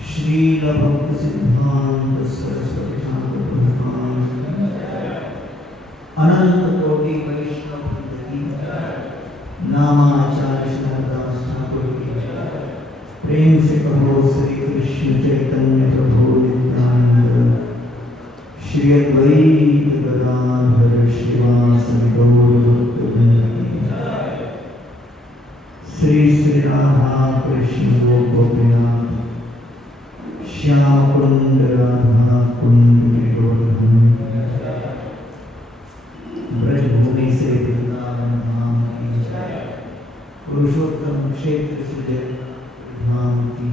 Srila Bhakti Siddhanta Saraswati Thakur Bhagavan Ananta Koti Vaishnava Vrinda ki Namacharya Shantas Thakur ki प्रेम से कहो श्री कृष्ण चैतन्य प्रभु नित्यानंद श्री अद्वैत गदाधर श्रीवासदि गौर भक्तवृंद की श्री श्री राधा कृष्ण गोपीनाथ श्याम कुंड राधा कुंड गोवर्धन ब्रजभूमि से वृंदावन धाम की पुरुषोत्तम क्षेत्र से धाम की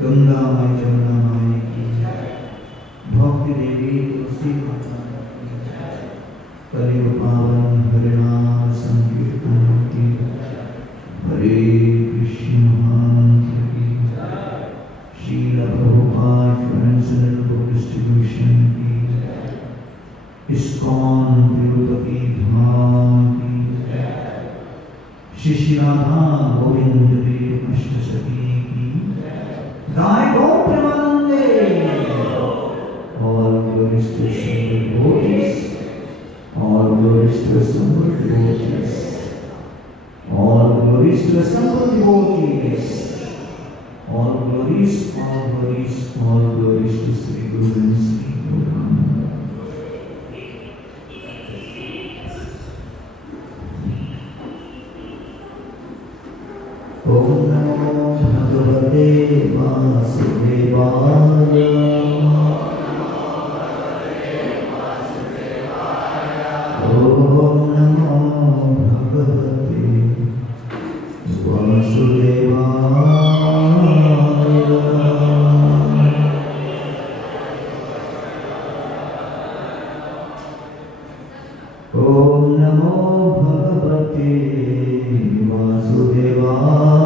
गंगा माई जमुना माई की भक्ति देवी तुलसी माता की कलियुग पावन हरिनाम संकीर्तन की हरे कृष्ण महामंत्र की Srila Prabhupada translation book distribution की ISKCON तिरुपति धाम की श्री राधा गोविंद देव अष्टसखी की गाय गो प्रेमानंदे all glories to assembled devotees, all glories to assembled devotees, all glories to assembled devotees, all glories to Sri Guru and Sri Gauranga. Om Namo Bhagavate Vasudevaya. Om Namo Bhagavate Vasudevaya. Om Namo Bhagavate Vasudevaya.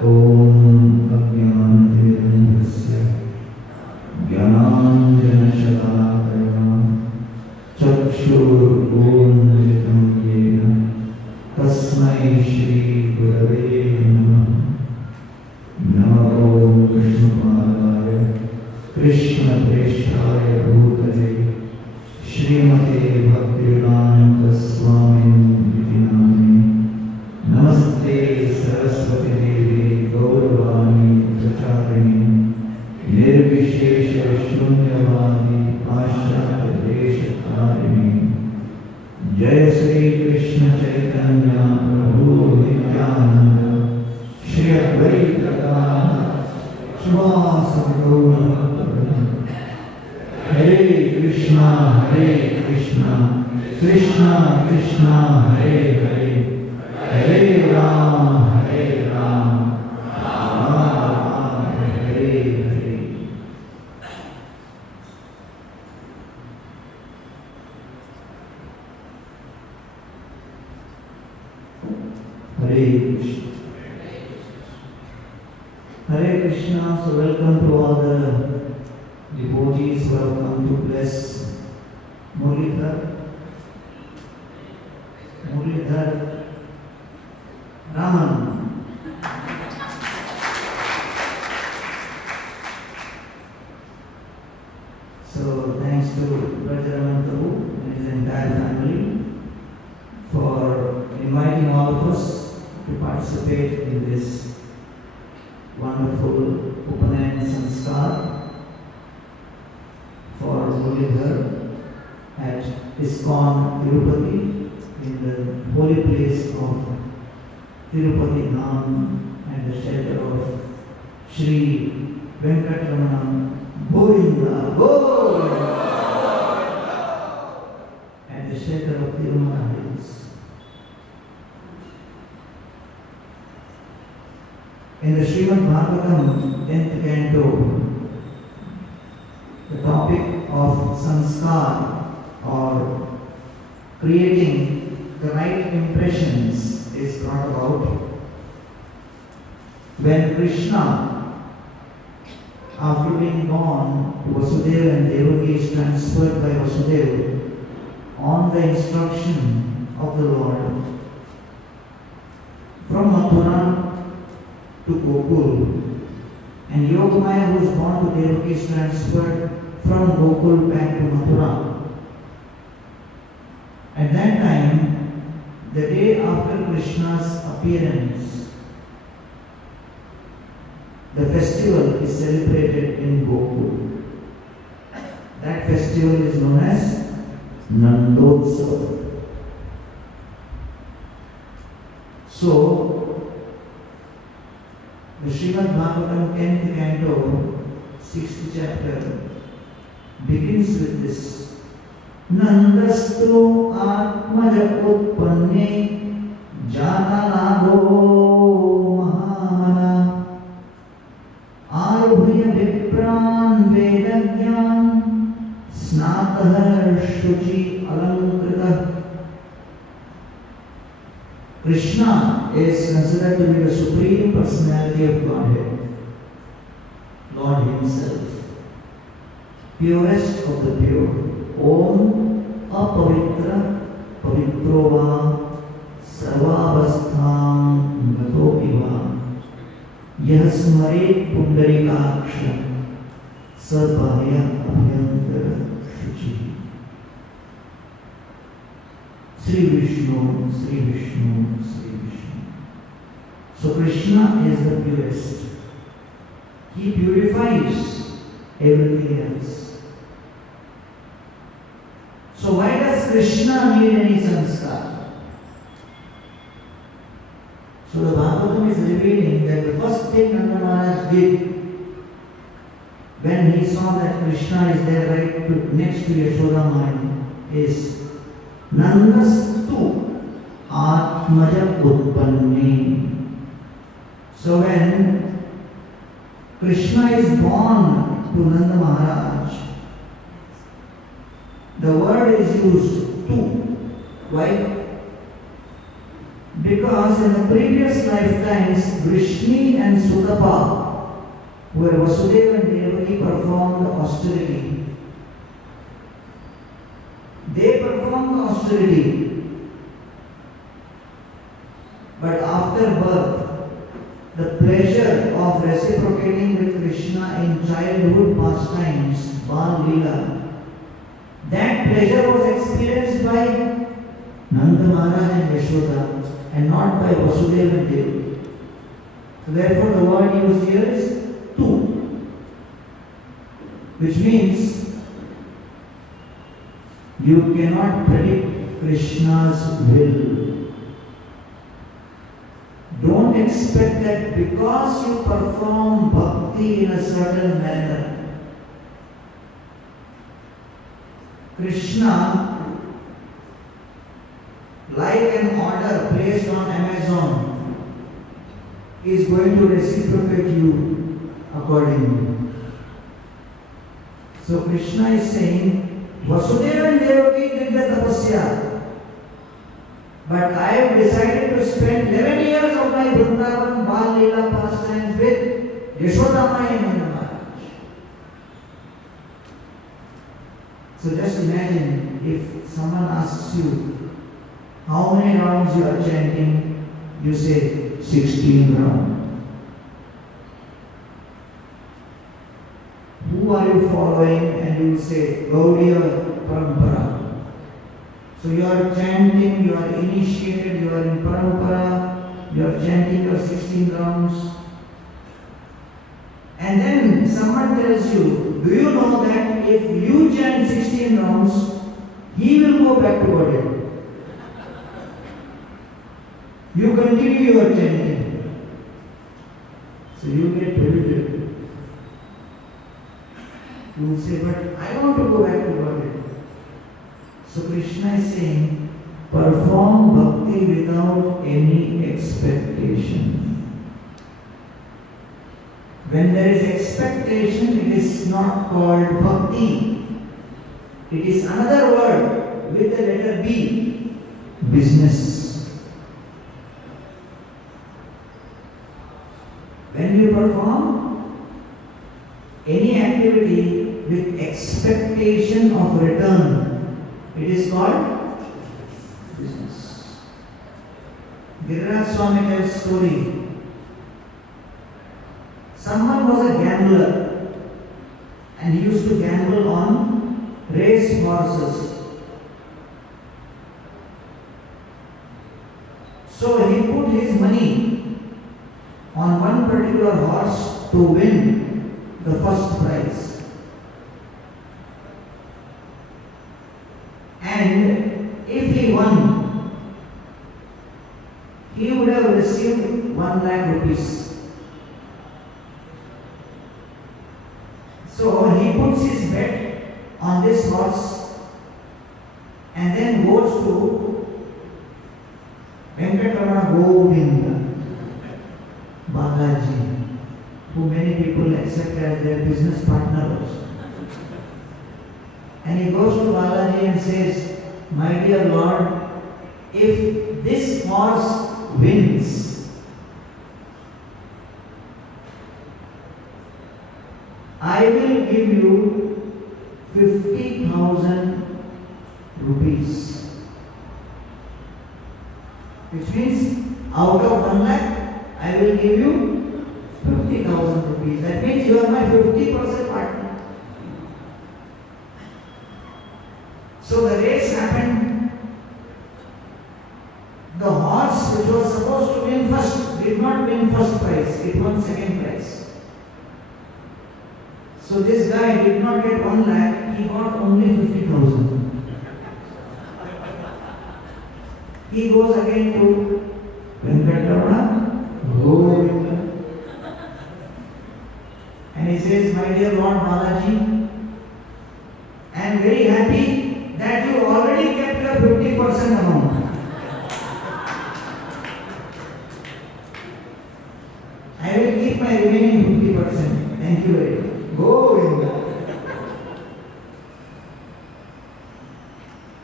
Om Ajnana-tirandhasya Jnananjana-shalakaya Chakshur-unmilitam yena Tasmai Shri Gurave Namah. Namo Vishnupadaya Krishna Preshthaya Bhutale Srimate Bhaktivedanta Swamini Namane Namaste Saraswati Devi Gauravani Pracharini Nirvishesha Shunyavadi Paschatya Deshatarini Jai Sri Krishna Chaitanya Prabhu Nityananda Shri Advaita Gadadhar Shivasadi Gaura Bhakta. Hare Krishna, Krishna Krishna, Hare Hare, Hare Rama, Rama Rama, Hare Hare. Hare Krishna. Hare Krishna, so welcome to all the devotees who have come to bless Muralidhar Raman. So thanks to Brajaraman Prabhu and his entire family for inviting all of us to participate in this wonderful Upanayanam Samskara for Muralidhar at ISKCON Tirupati in the holy place of Tirupati Dham and the shelter of Sri Venkatramana Govinda at the shelter of Tirumala Hills. In the Srimad Bhagavatam 10th canto, the topic of Samskara or creating the right impressions is brought about when Krishna, after being born to Vasudeva and Devaki, is transferred by Vasudeva on the instruction of the Lord from Mathura to Gokul, and Yogamaya, who was born to Devaki, is transferred from Gokul back to Mathura. At that time, the day after Krishna's appearance, the festival is celebrated in Gokul. That festival is known as Nandotsav. So, the Srimad Bhagavatam 10th canto, 6th chapter, begins with this. Nandastu atmaja utpanne jata lago mahamana arubhya vipran vedagyan snatah shuchi alankrita. Krishna is considered to be the Supreme Personality of Godhead, Lord Himself, purest of the pure. Om apavitra pavitrova sarvavastham gatopiva yah smaret pundarikaksha sabhaya abhyantara shuchi. Sri Vishnu, Sri Vishnu, Sri Vishnu. So Krishna is the purest. He purifies everything else. So why does Krishna need any samskara? So the Bhagavatam is revealing that the first thing Nanda Maharaj did when he saw that Krishna is there right next to Yashoda Maya is Nandastu Atmaja Utpanne. So when Krishna is born to Nanda Maharaj, the word is used tu. Why? Because in the previous lifetimes, Vrishni and Sudapa, where Vasudeva and Devaki performed austerity, they performed austerity. But after birth, the pleasure of reciprocating with Krishna in childhood pastimes, Bal Leela, that pleasure was experienced by Nanda Maharaj and Yashoda and not by Vasudeva and Devaki. So therefore the word used here is tu, which means you cannot predict Krishna's will. Don't expect that because you perform bhakti in a certain manner, Krishna, like an order placed on Amazon, is going to reciprocate you accordingly. So Krishna is saying, Vasudeva and Devaki did the tapasya, but I have decided to spend 11 years of my Vrindavan Bal Leela pastimes with Yashodamaya and Nanda Maharaj. So just imagine if someone asks you, how many rounds you are chanting, you say 16 rounds. Who are you following? And you say Gaudiya Parampara. So you are chanting, you are initiated, you are in Parampara, you are chanting your 16 rounds. And then someone tells you, do you know that if you chant 16 rounds, he will go back to Godhead. You continue your chanting. So you get polluted. You will say, but I want to go back to Godhead. So Krishna is saying, perform bhakti without any expectation. When there is expectation, it is not called bhakti. It is another word with the letter B, business. When you perform any activity with expectation of return, It is called business. Giriraj Swami tells story. Someone was a gambler and he used to gamble on race horses. So he put his money on one particular horse to win the first prize. And if he won, he would have received 1 lakh rupees. So he puts his bet on this horse and then goes to Venkatramana Govinda Balaji, who many people accept as their business partner also. And he goes to Balaji and says, "My dear Lord, if this horse wins, I will give you 50,000 rupees. Which means out of 1 lakh, I will give you 50,000 rupees. That means you are my 50% partner." So the race happened. The horse which was supposed to win first did not win first prize, it won second prize. So this guy did not get 1 lakh, he got only 50,000. He goes again to Venkatramana Govinda and he says, "My dear Lord Balaji, I am very happy that you already kept your 50% amount. I will keep my remaining 50%. Thank you very much. Govinda."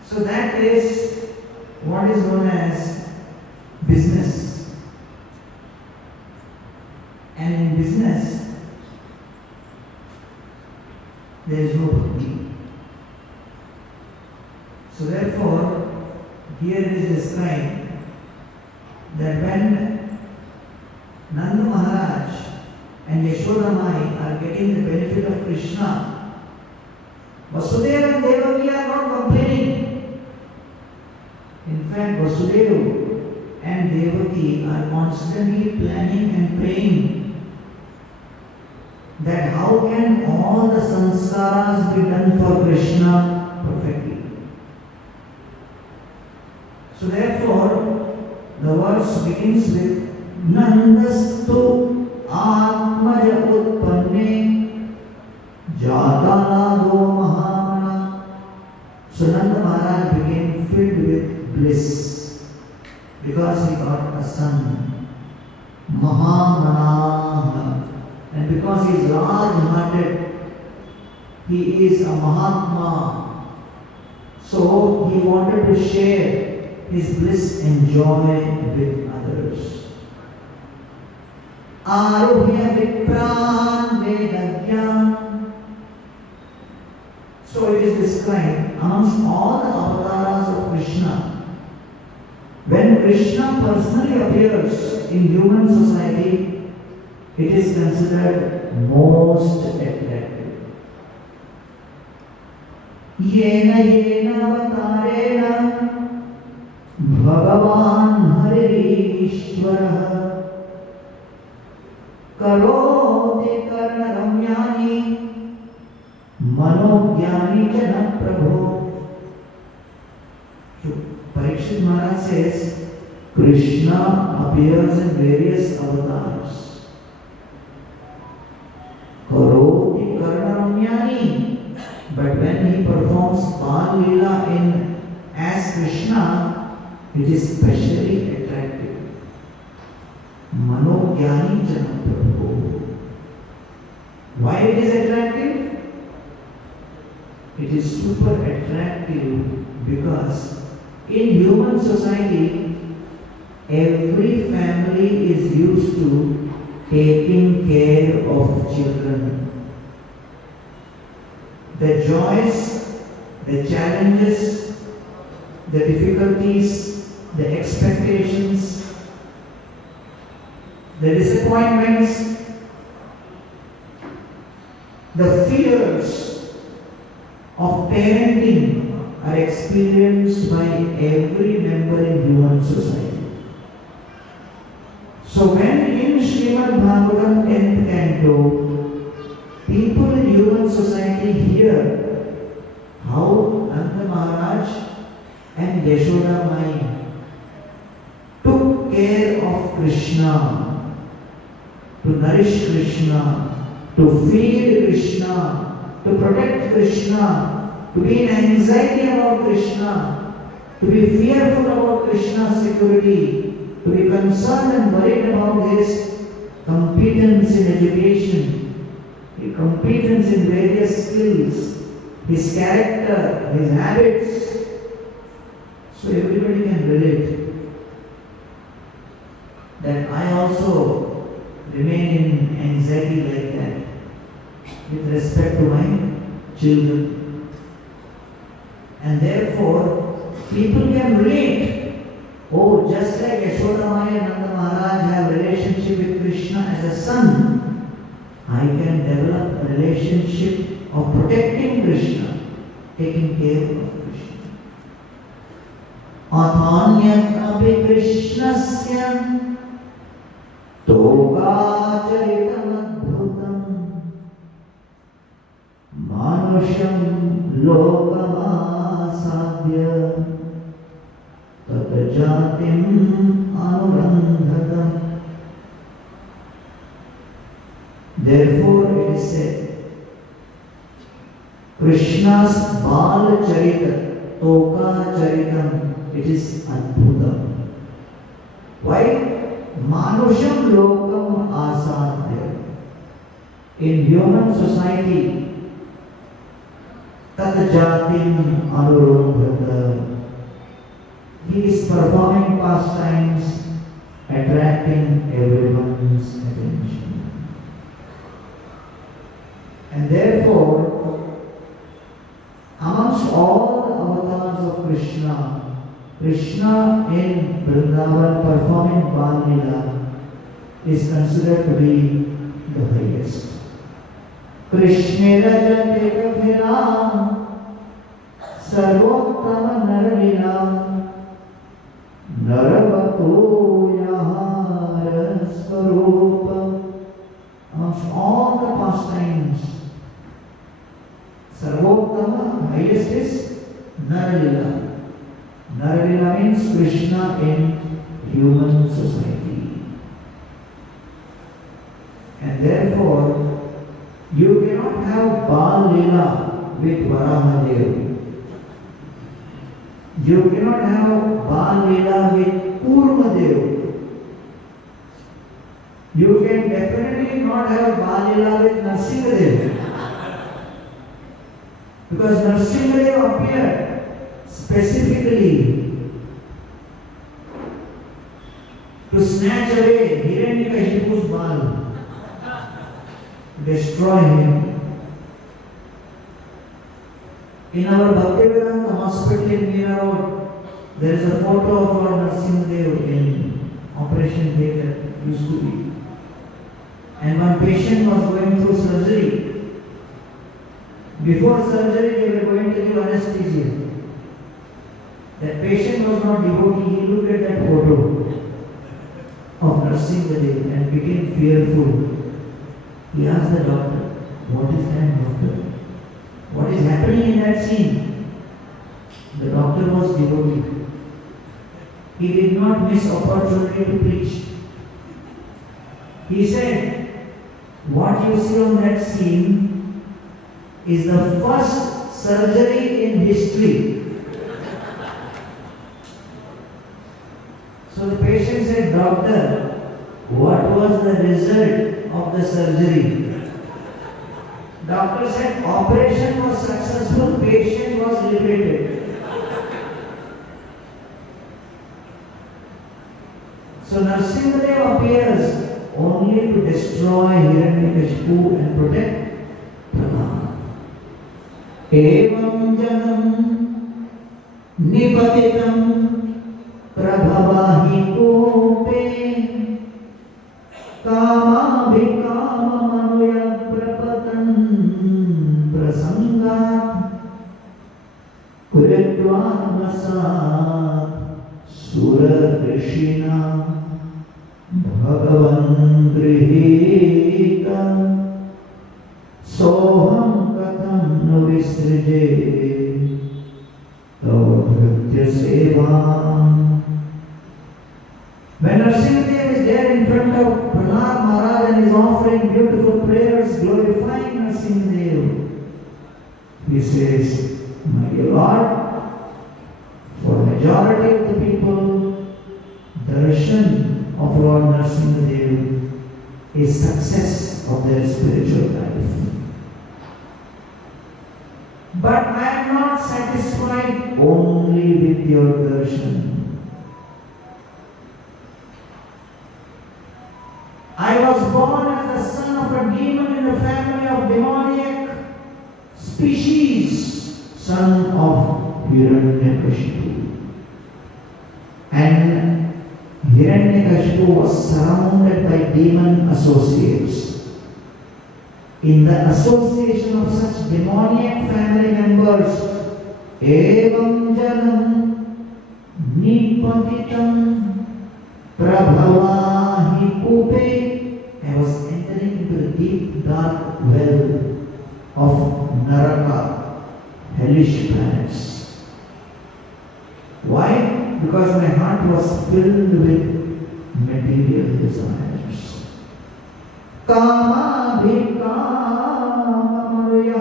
So that is what is known as business. And in business, there is no bhakti. So therefore, here it is described that when Nanda Maharaj and Yashoda Mai are getting the benefit of Krishna, Vasudeva and Devaki are not complaining. In fact, Vasudeva and Devaki are constantly planning and praying that how can all the samskaras be done for Krishna perfectly. So therefore, the verse begins with Nandastu Atmaja Utpanne Jatanado Mahamana. So Nanda Maharaj became filled with bliss because he got a son, Mahamana, and because he is large-hearted, he is a Mahatma. So he wanted to share his bliss and joy with others. Aruhya Vipran Vedagyan. So it is described amongst all the avatars of Krishna. When Krishna personally appears in human society, it is considered most attractive. Yena yena avatarena Bhagavan Harishwara Karoti Karna Ramyani Manogyani Jana Prabhu. Parikshit Maharaj says Krishna appears in various avatars. Karoti Karna Ramyani, but when he performs Bal Leela as Krishna, it is specially attractive. Manogyani Jana Prabhu. Why it is attractive? It is super attractive because in human society, every family is used to taking care of children. The joys, the challenges, the difficulties, the expectations, the disappointments, the fears of parenting are experienced by every member in human society. So when in Srimad Bhagavatam 10th canto, people in human society hear how Nanda Maharaj and Yashoda Mai took care of Krishna, to nourish Krishna, to feed Krishna, to protect Krishna, to be in anxiety about Krishna, to be fearful about Krishna's security, to be concerned and worried about his competence in education, his competence in various skills, his character, his habits. So everybody can relate that I also remain in anxiety like that with respect to my children. And therefore, people can relate. Oh, just like Yashoda Mai and Nanda Maharaj have relationship with Krishna as a son, I can develop a relationship of protecting Krishna, taking care of Krishna. Athanyat api Krishnasya Togacharitam adbhutam Manusham lokamasadya Tatajatim anurandhatam. Therefore it is said, Krishna's Bal Charita, Toka Charitam, it is Adbhutam. Why? Manusham Lokam Asadya. In human society, Tatajatim anurandhatam. He is performing pastimes, attracting everyone's attention. And therefore, amongst all the avatars of Krishna, Krishna in Vrindavan performing Bal Leela is considered to be the highest. Krishna Rajate Kafira Sarvottama Naralila Naravato Yahara Swarupa. Amongst all the pastimes, Sarvottama, highest is Naralila. Naralila means Krishna in human society. And therefore, you cannot have Bal Leela with Varahadev. You cannot have Bal Leela with Kurmadev. You can definitely not have Bal Leela with Narsingadev. Because Narsingadev appeared specifically to snatch away Hiranyakashipu's Bal, destroy him. In our Bhaktivedanta hospital in Meera Road, there is a photo of Lord Narsimhadev in operation theatre, used to be. And one patient was going through surgery. Before surgery, they were going to give anesthesia. That patient was not devotee. He looked at that photo of Narsimhadev and became fearful. He asked the doctor, "What is that, doctor? What is happening in that scene?" The doctor was devotee. He did not miss opportunity to preach. He said, "What you see on that scene is the first surgery in history." So the patient said, "Doctor, what was the result of the surgery?" Doctor said, "Operation was successful, patient was liberated." So Narsimhadev appears only to destroy Hiranyakashipu and protect Prahlad. Evam janam निपतितं प्रभवाहि कूपे कामाभिकाममनुयप्रपतन् प्रसङ्गात् कृत्वान्वसात् सुरऋषिणा भगवन् गृहीत सोऽहं कथं नु विसृजे तव भृत्य सेवाम्. When Narasimhadev is there in front of Prahlad Maharaj and is offering beautiful prayers glorifying Narasimhadev, he says, my dear Lord, for majority of the people, darshan of Lord Narasimhadev is success of their spiritual life. But I am not satisfied only with your darshan. I was born as the son of a demon in the family of demoniac species, son of Hiranyakashipu. And Hiranyakashipu was surrounded by demon associates. In the association of such demoniac family members, evam janam nipatitam prabhavahi kupe, I was entering into the deep dark well of Naraka, hellish planets. Why? Because my heart was filled with material desires. Kama bhikamamaya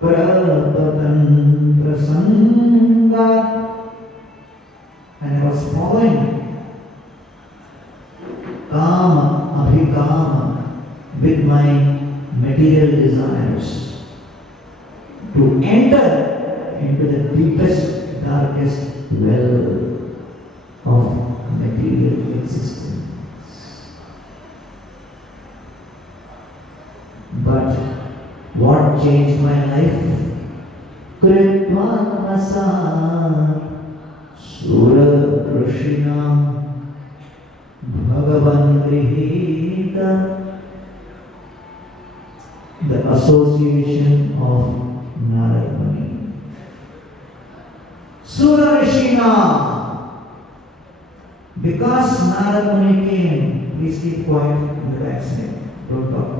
prabhatan prasangat, and I was following kama, abhikama, with my material desires to enter into the deepest, darkest well of material existence. But what changed my life? Kritvanasa Sura Krishna Bhagavan Grihita, the association of Narad Muni. Sura Rishina, because Narad Muni came, please keep quiet in the backside, don't talk.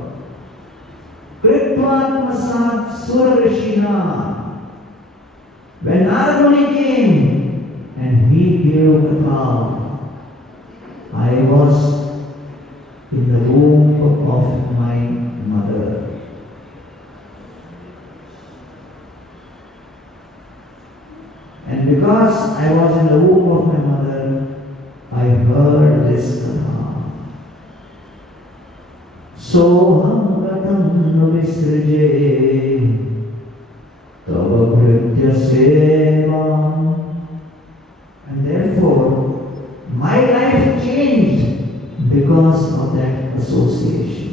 Kritvatmasat Sura Rishina, when Narad Muni came and he gave the talk, I was in the womb of my mother. And because I was in the womb of my mother, I heard this katha. Soham gatam nu visrije tava bhritya sevam. And therefore, my life changed because of that association.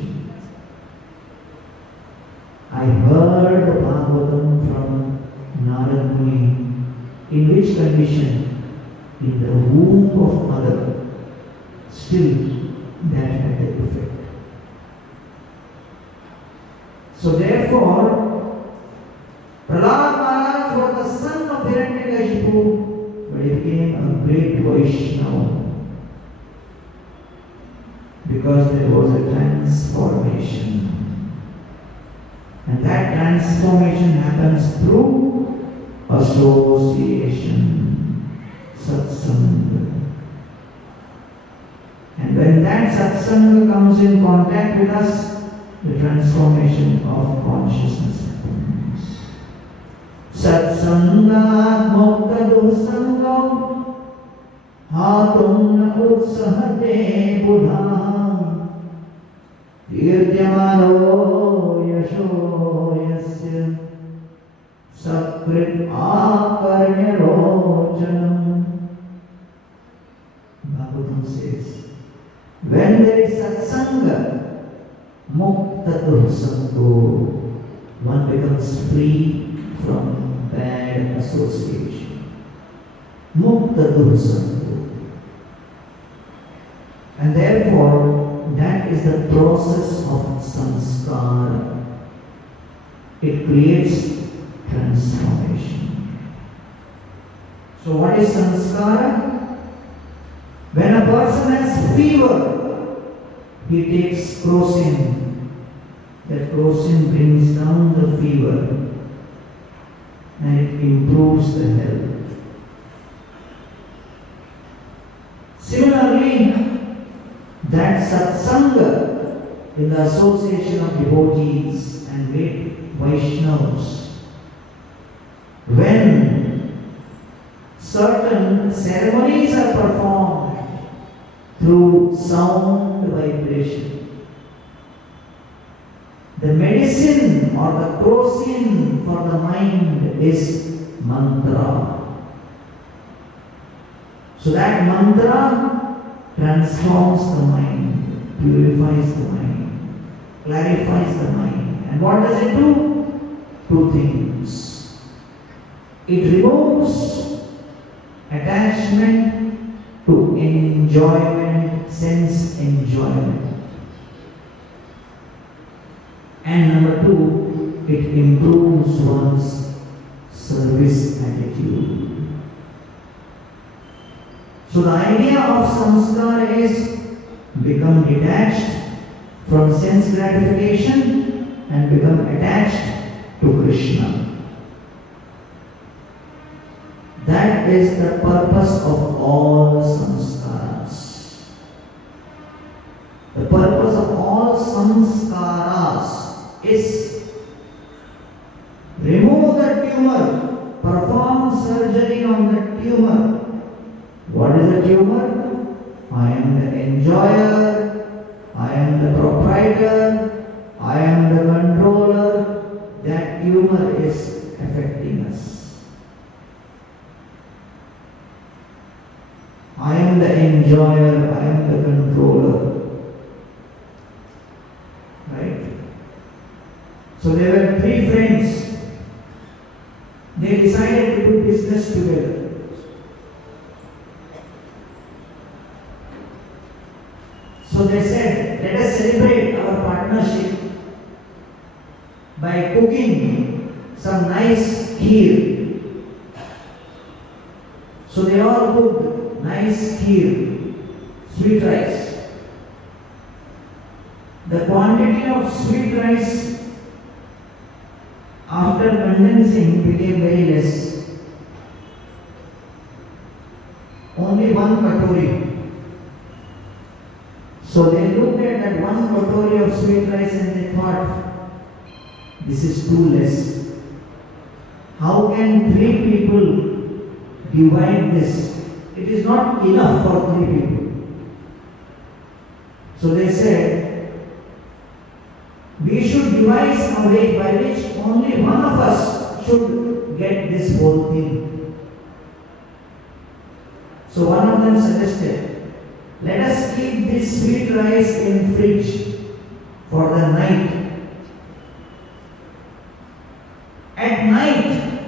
I heard the Bhagavatam from Narad Muni. In which condition? In the womb of mother. Still, that had the effect. So therefore, Prahlad Maharaj was the son of Hiranyakashipu, but he became a great Vaishnava because there was a transformation. And that transformation happens through association, satsanga. And when that satsanga comes in contact with us, the transformation of consciousness happens. Satsangat mukta dursangam hatum na utsahate buddha tirtyamano yasho yasya Sakrit akarnya rochanam. Bhagavatam says, when there is satsanga, mukta dursango, one becomes free from bad association. Mukta dursandhu. And therefore, that is the process of samskara. It creates transformation. So what is samskara? When a person has fever, he takes crocin. That crocin brings down the fever and it improves the health. Similarly, that satsanga in the association of devotees and great Vaishnavas, when certain ceremonies are performed through sound vibration, the medicine or the crocin for the mind is mantra. So that mantra transforms the mind, purifies the mind, clarifies the mind. And what does it do? Two things. It removes attachment to enjoyment, sense enjoyment. And number two, it improves one's service attitude. So the idea of samskara is become detached from sense gratification and become attached to Krishna. That is the purpose of all samskaras. The purpose of all samskaras is remove the tumor, perform surgery on the tumor. What is a tumor? I am the enjoyer, I am the proprietor, I am the controller. That tumor is affecting us. I am the enjoyer, I am the controller. Right? So there were three friends. They decided to do business together. So they said, let us celebrate our partnership by cooking some nice kheer. So they all cooked nice kheer, sweet rice. The quantity of sweet rice after condensing became very less. Only one katori. So they looked at that one katori of sweet rice and they thought, this is too less. How can three people divide this? It is not enough for three people. So they said, we should devise a way by which only one of us should get this whole thing. So one of them suggested, let us keep this sweet rice in fridge for the night. At night,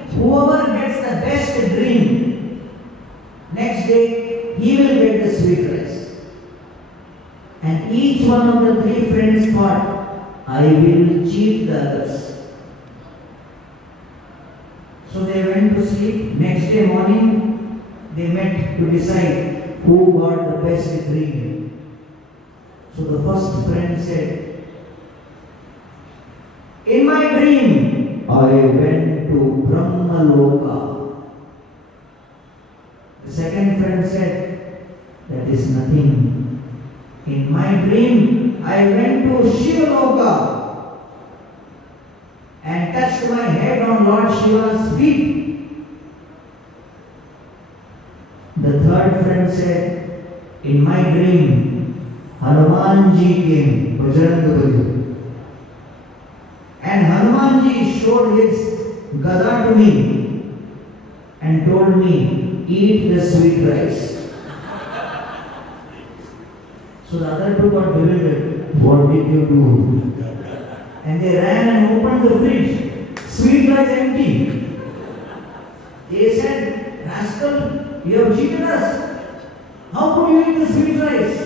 whoever gets the best dream, next day he will get the sweet rice. And each one of the three friends thought, I will cheat the others. So they went to sleep. Next day morning, they met to decide who got the best dream. So the first friend said, in my dream, I went to Brahmaloka. The second friend said, that is nothing. In my dream, I went to Shivaloka and touched my head on Lord Shiva's feet. The third friend said, in my dream, Hanumanji came, Bajrang. And Hanumanji showed his gada to me and told me, eat the sweet rice. So the other two got bewildered. What did you do? And they ran and opened the fridge. Sweet rice empty. They said, rascal, you have cheated us. How could you eat the sweet rice?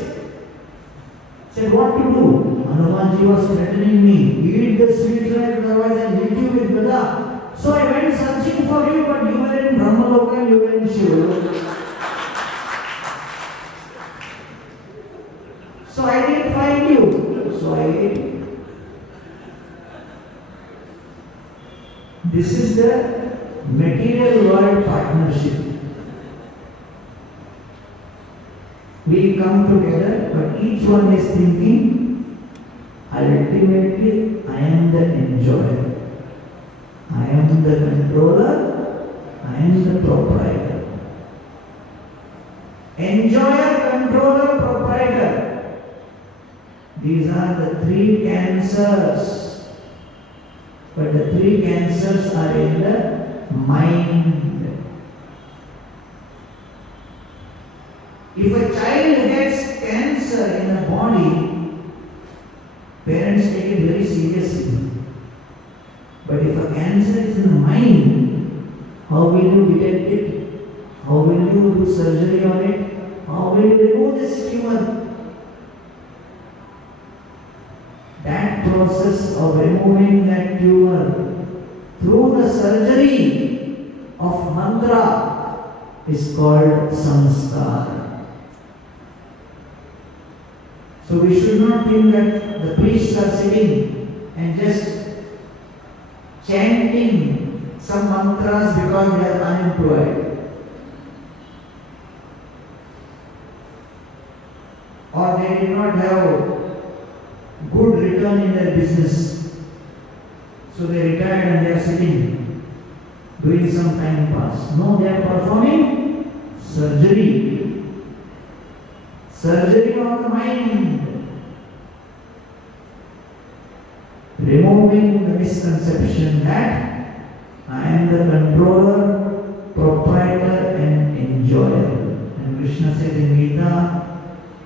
Said, what to do? Hanumanji was threatening me. Eat the sweet rice, otherwise I'll hit you with Gada. So I went searching for you, but you were in Brahmaloka and you were in Shiva. So I didn't find you. So I ate you. This is the material world partnership. We come together, but each one is thinking, ultimately, I am the enjoyer. I am the controller. I am the proprietor. Enjoyer, controller, proprietor. These are the three cancers. But the three cancers are in the mind. If a child gets cancer in the body, parents take it very seriously. But if a cancer is in the mind, how will you detect it? How will you do surgery on it? How will you remove this tumor? That process of removing that tumor through the surgery of mantra is called samskara. So we should not think that the priests are sitting and just chanting some mantras because they are unemployed. Or they did not have good return in their business. So they retired and they are sitting, doing some time pass. No, they are performing surgery. Surgery of the mind. Removing the misconception that I am the controller, proprietor and enjoyer. And Krishna says in Gita,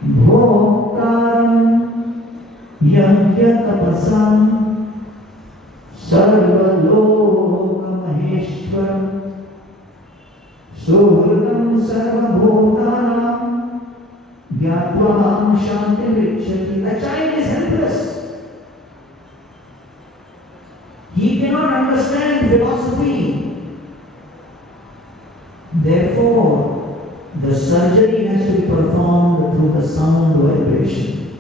Bhoktaram Yajya Tapasam Sarva Loka Maheshwaram Suhridam Sarva Bhoktaram Gyatvam Shanti Vrikshati. The child is helpless. He cannot understand philosophy. Therefore, the surgery has to be performed through the sound vibration.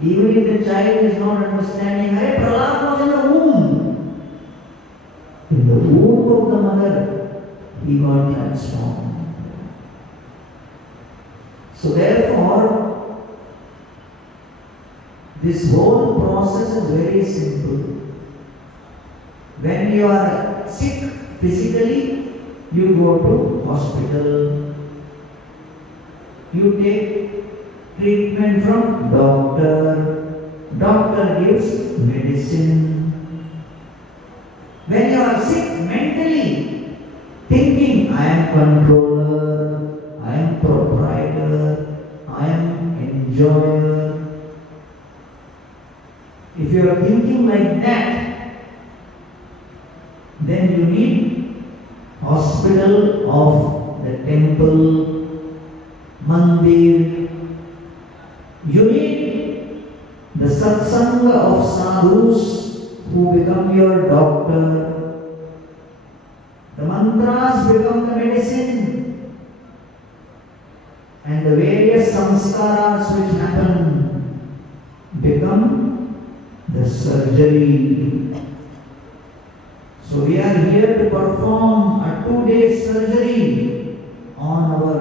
Even if the child is not understanding, Hare Prahlad was in the womb. In the womb of the mother, he got transformed. So therefore, this whole process is very simple. When you are sick physically, you go to hospital. You take treatment from doctor. Doctor gives medicine. When you are sick mentally, thinking, I am controller, I am proprietor, I am enjoyer. If you are thinking like that, then you need hospital of the temple, mandir. You need the satsanga of sadhus who become your doctor. The mantras become the medicine. And the various samskaras which happen become the surgery. So we are here to perform a 2-day surgery on our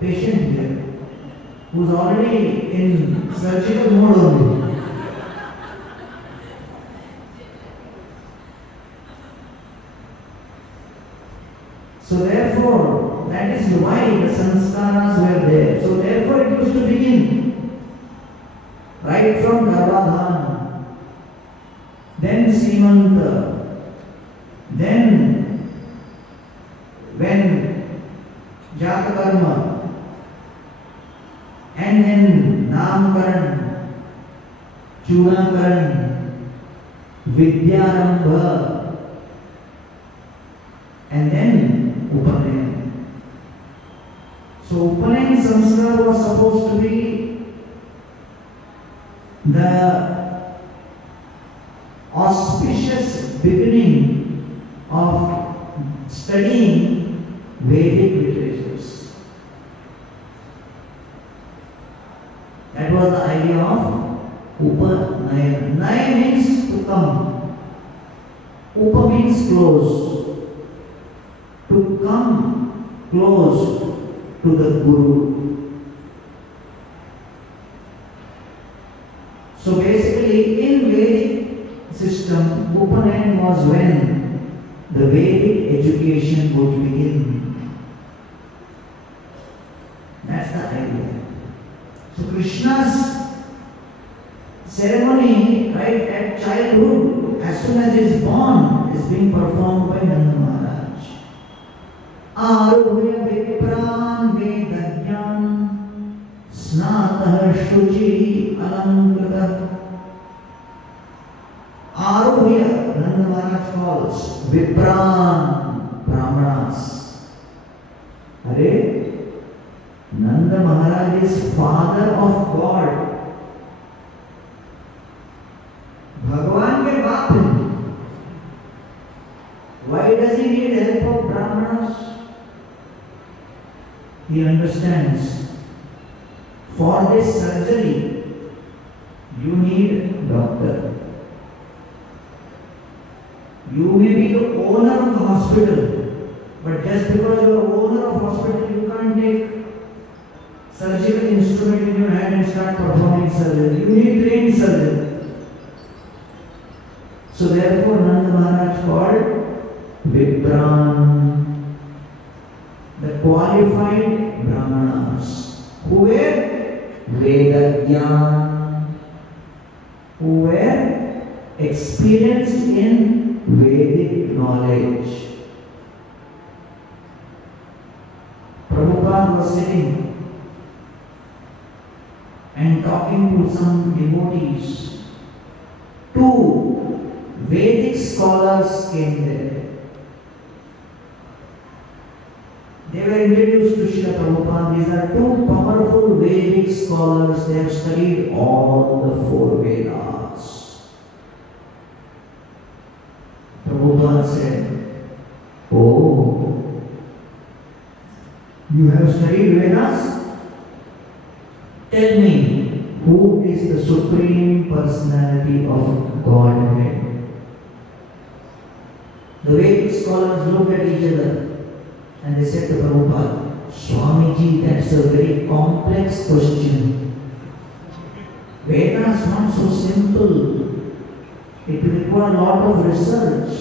patient here, who is already in surgical mode only. So therefore, that is why the samskaras were there. So therefore it used to begin right from Garbhadhan, then Srimanta, then when Jatakarma, and then Namkaran, Churakaran, Vidyarambha, and then Upanayanam. So Upanayanam Samskara was supposed to be the auspicious beginning of studying Vedic literatures. That was the idea of Upanayanam. Naya means to come. Upa means close. To come close to the Guru. So basically in Vedic system, Upanayanam was when the Vedic education would begin. That's the idea. So Krishna's ceremony, right, at childhood, as soon as he is born, is being performed by Nanda Maharaj. Aruhya Vipran Vedajnam Snatah Shuchi Alankrita. Aruhya, Nanda Maharaj calls Vipran, Brahmanas. Hare, Nanda Maharaj is father of God. Bhagavan ke baap hai. Why does he need help of Brahmanas? He understands. For this surgery, you need a doctor. You may be the owner of the hospital, but just because you are owner of hospital, you can't take surgical instrument in your hand and start performing surgery. You need trained surgeon. So therefore Nanda Maharaj called Vipran, the qualified Brahmanas, who were Vedagyan, who were experienced in Vedic knowledge. Prabhupada was sitting and talking to some devotees. Two Vedic scholars came there. They were introduced to Srila Prabhupada. These are two powerful Vedic scholars. They have studied all the four Vedas. Prabhupada said, "Oh, you have studied Vedas? Tell me, who is the Supreme Personality of Godhead?" The Vedic scholars looked at each other and they said to Prabhupada, "Swamiji, that's a very complex question. Vedas not so simple. It will require a lot of research.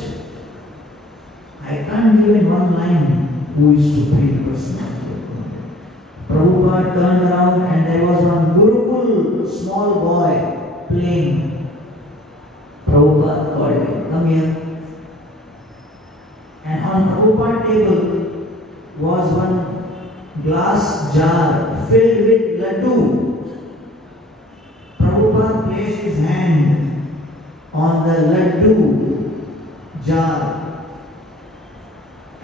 I can't give in one line who is Supreme Personality." Prabhupada turned around and there was one Gurukul, small boy, playing. Prabhupada called him, "Come here." And on Prabhupada's table was one glass jar filled with laddu. Prabhupada placed his hand on the laddu jar.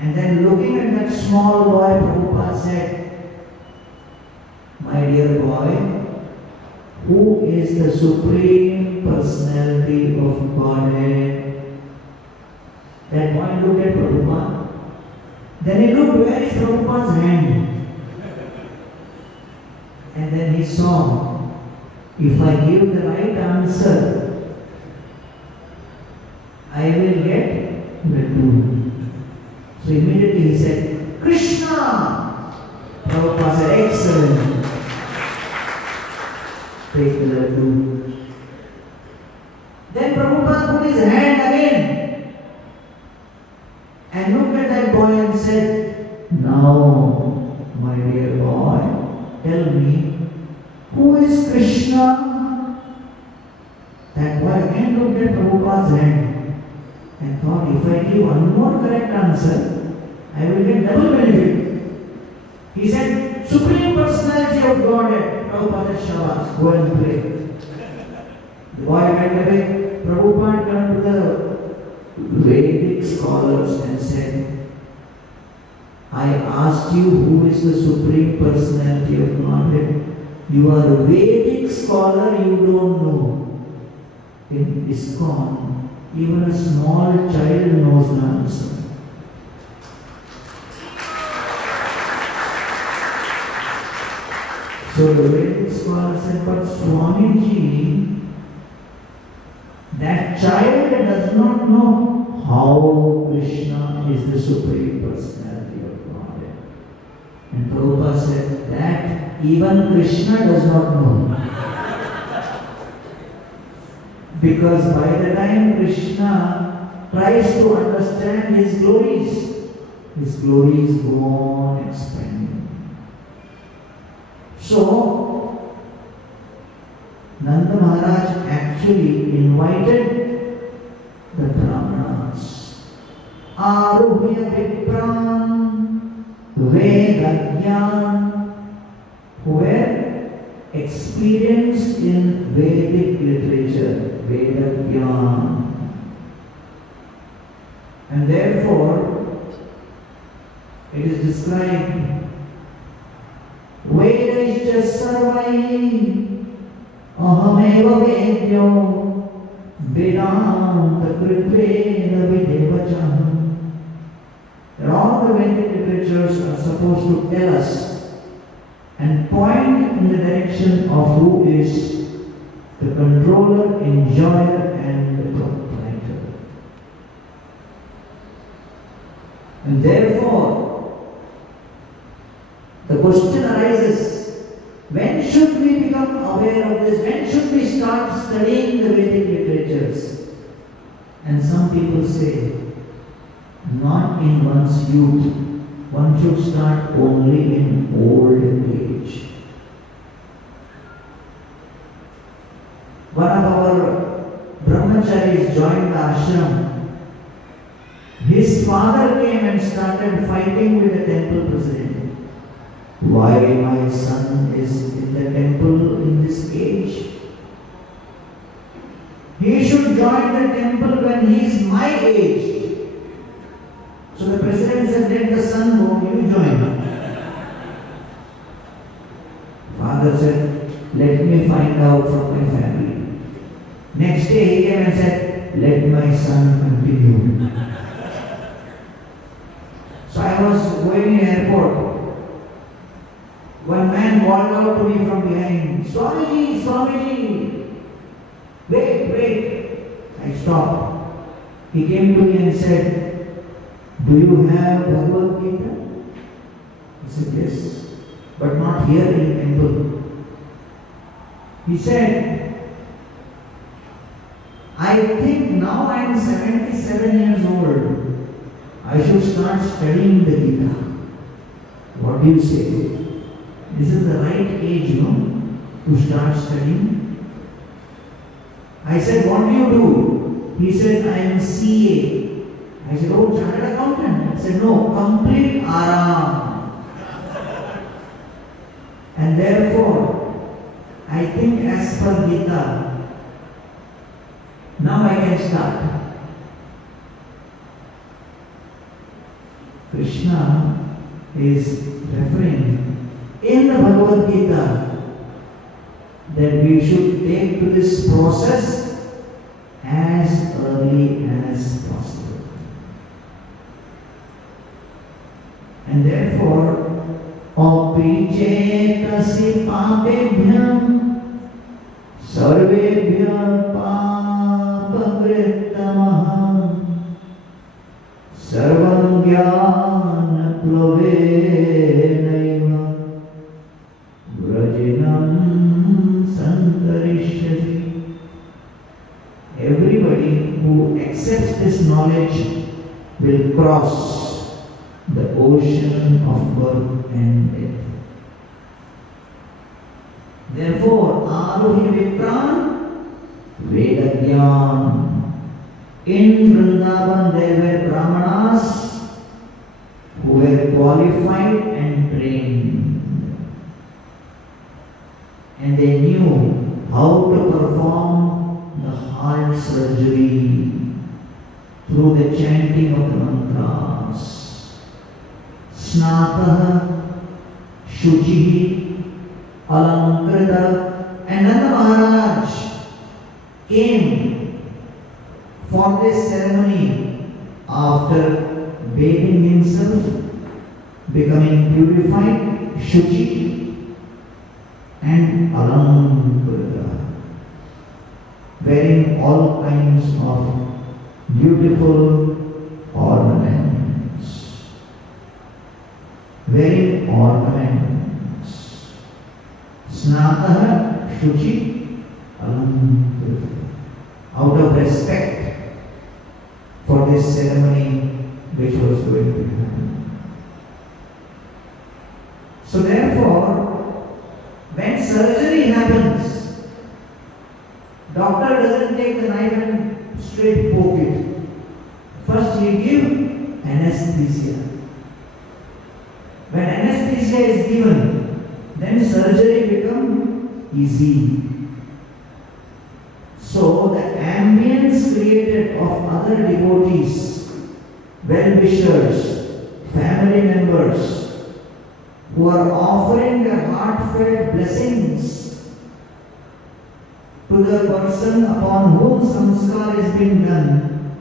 And then looking at that small boy, Prabhupada said, "My dear boy, who is the Supreme Personality of Godhead?" That boy looked at Prabhupada. Then he looked, where is Prabhupada's hand? And then he saw, if I give the right answer, I will get the two. So immediately he said, "Krishna!" Prabhupada said, "Excellent. Take the laddu." Then Prabhupada put his hand again and looked at that boy and said, "Now, my dear boy, tell me, who is Krishna?" That boy again looked at Prabhupada's hand and thought, if I give one more correct answer, I will get double benefit. He said, "Supreme Personality of Godhead." Prabhupada said, "Shabash, go and play." The boy went away. Prabhupada turned to the Vedic scholars and said, I asked you who is the Supreme Personality of Godhead. You are a Vedic scholar, you don't know. In ISKCON, even a small child knows the answer. So the Vedic scholar said, but Swamiji, that child does not know how Krishna is the Supreme Personality of Godhead. And Prabhupada said that even Krishna does not know. Because by the time Krishna tries to understand his glories go on expanding. So, Nanda Maharaj actually invited the Brahmanas. Aruhya Vipran Vedagyan, who were experienced in Vedic literature, Vedagyan. And therefore, it is described Vedaischa sarvai ahameva vedyo vedanta kripena videvacham. All the Vedic literatures are supposed to tell us and point in the direction of who is the controller, enjoyer and the proprietor. And therefore, the question arises, when should we become aware of this? When should we start studying the Vedic literatures? And some people say, not in one's youth. One should start only in old age. One of our brahmacharis joined the ashram. His father came and started fighting with the temple president. Why my son is in the temple in this age? He should join the temple when he is my age. So the president said, let the son go, you join. Father said, let me find out from my family. Next day he came and said, let my son continue. So I was going in airport. One man called out to me from behind, Swamiji, Swamiji, wait. I stopped. He came to me and said, do you have Bhagavad Gita? I said, yes, but not here in temple. He said, I think now I am 77 years old. I should start studying the Gita. What do you say? This is the right age, to start studying. I said, what do you do? He said, I am CA. I said, oh, chartered accountant. I said, no, complete aram. And therefore, I think as per Gita, now I can start. Krishna is referring in the Bhagavad Gita that we should take to this process as early as possible. And therefore, Apichetasi papebhyam sarvebhya papavrittamaham sarvam jnana plavenaiva vrajinam santarishyati. Everybody who accepts this knowledge will cross the ocean of birth and death. Therefore, Aruhi Vipran Vedagyan. In Vrindavan there were Brahmanas who were qualified and trained. And they knew how to perform the heart surgery through the chanting of the mantras. Snataha, Shuchihi, Alankrita, and Nanda Maharaj came for this ceremony after bathing himself, becoming purified, Shuchi, and Alankrita, wearing all kinds of beautiful ornaments. Wearing ornaments. Snataha, Shuchi, Alankrita. Out of respect for this ceremony which was going to happen. So therefore, when surgery happens, doctor doesn't take the knife and straight poke it. First he give anesthesia. When anesthesia is given, then surgery becomes easy. So the ambience created of other devotees, well-wishers, family members, who are offering their heartfelt blessings to the person upon whom samskara is being done,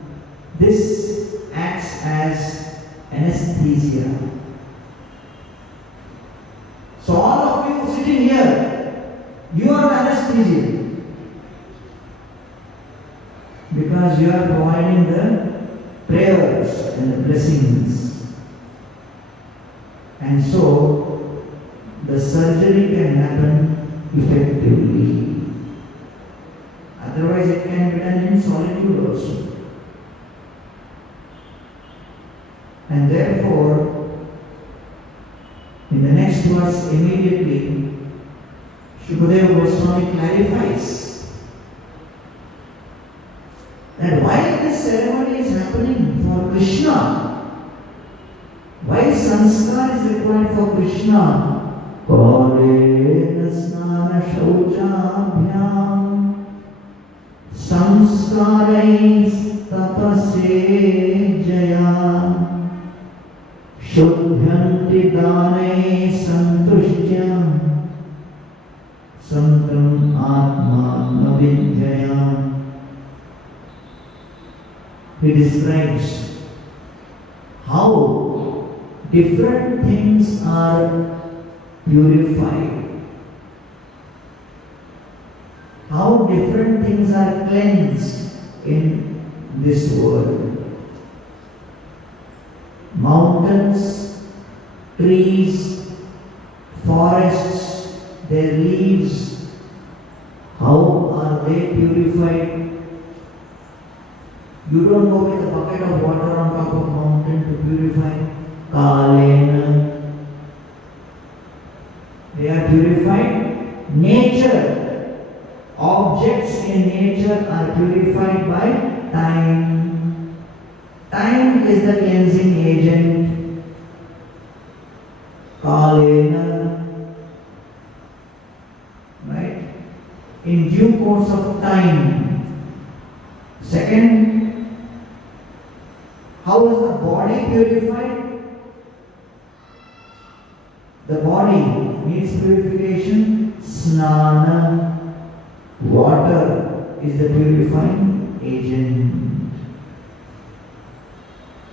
this acts as anesthesia. So all of you sitting here, you are the anesthesia. Because you are providing the prayers and the blessings. And so, the surgery can happen effectively. Otherwise, it can be done in solitude also. And therefore, in the next verse immediately, Shukadeva Goswami clarifies that why this ceremony is happening for Krishna. Why samskara is required for Krishna? Kalena snana shauchabhyam samskarais tapase jaya shudhyanti dane santushtyam santam atma navidyayam. He describes how different things are purified, how different things are cleansed in this world. Mountains, trees, forests, their leaves, how are they purified? You don't go with a bucket of water on top of mountain to purify. Kalena. They are purified. Nature. Objects in nature are purified by time. Time is the cleansing agent. Kalena. Right? In due course of time. Second, how is the body purified? The body needs purification. Snana. Water is the purifying agent.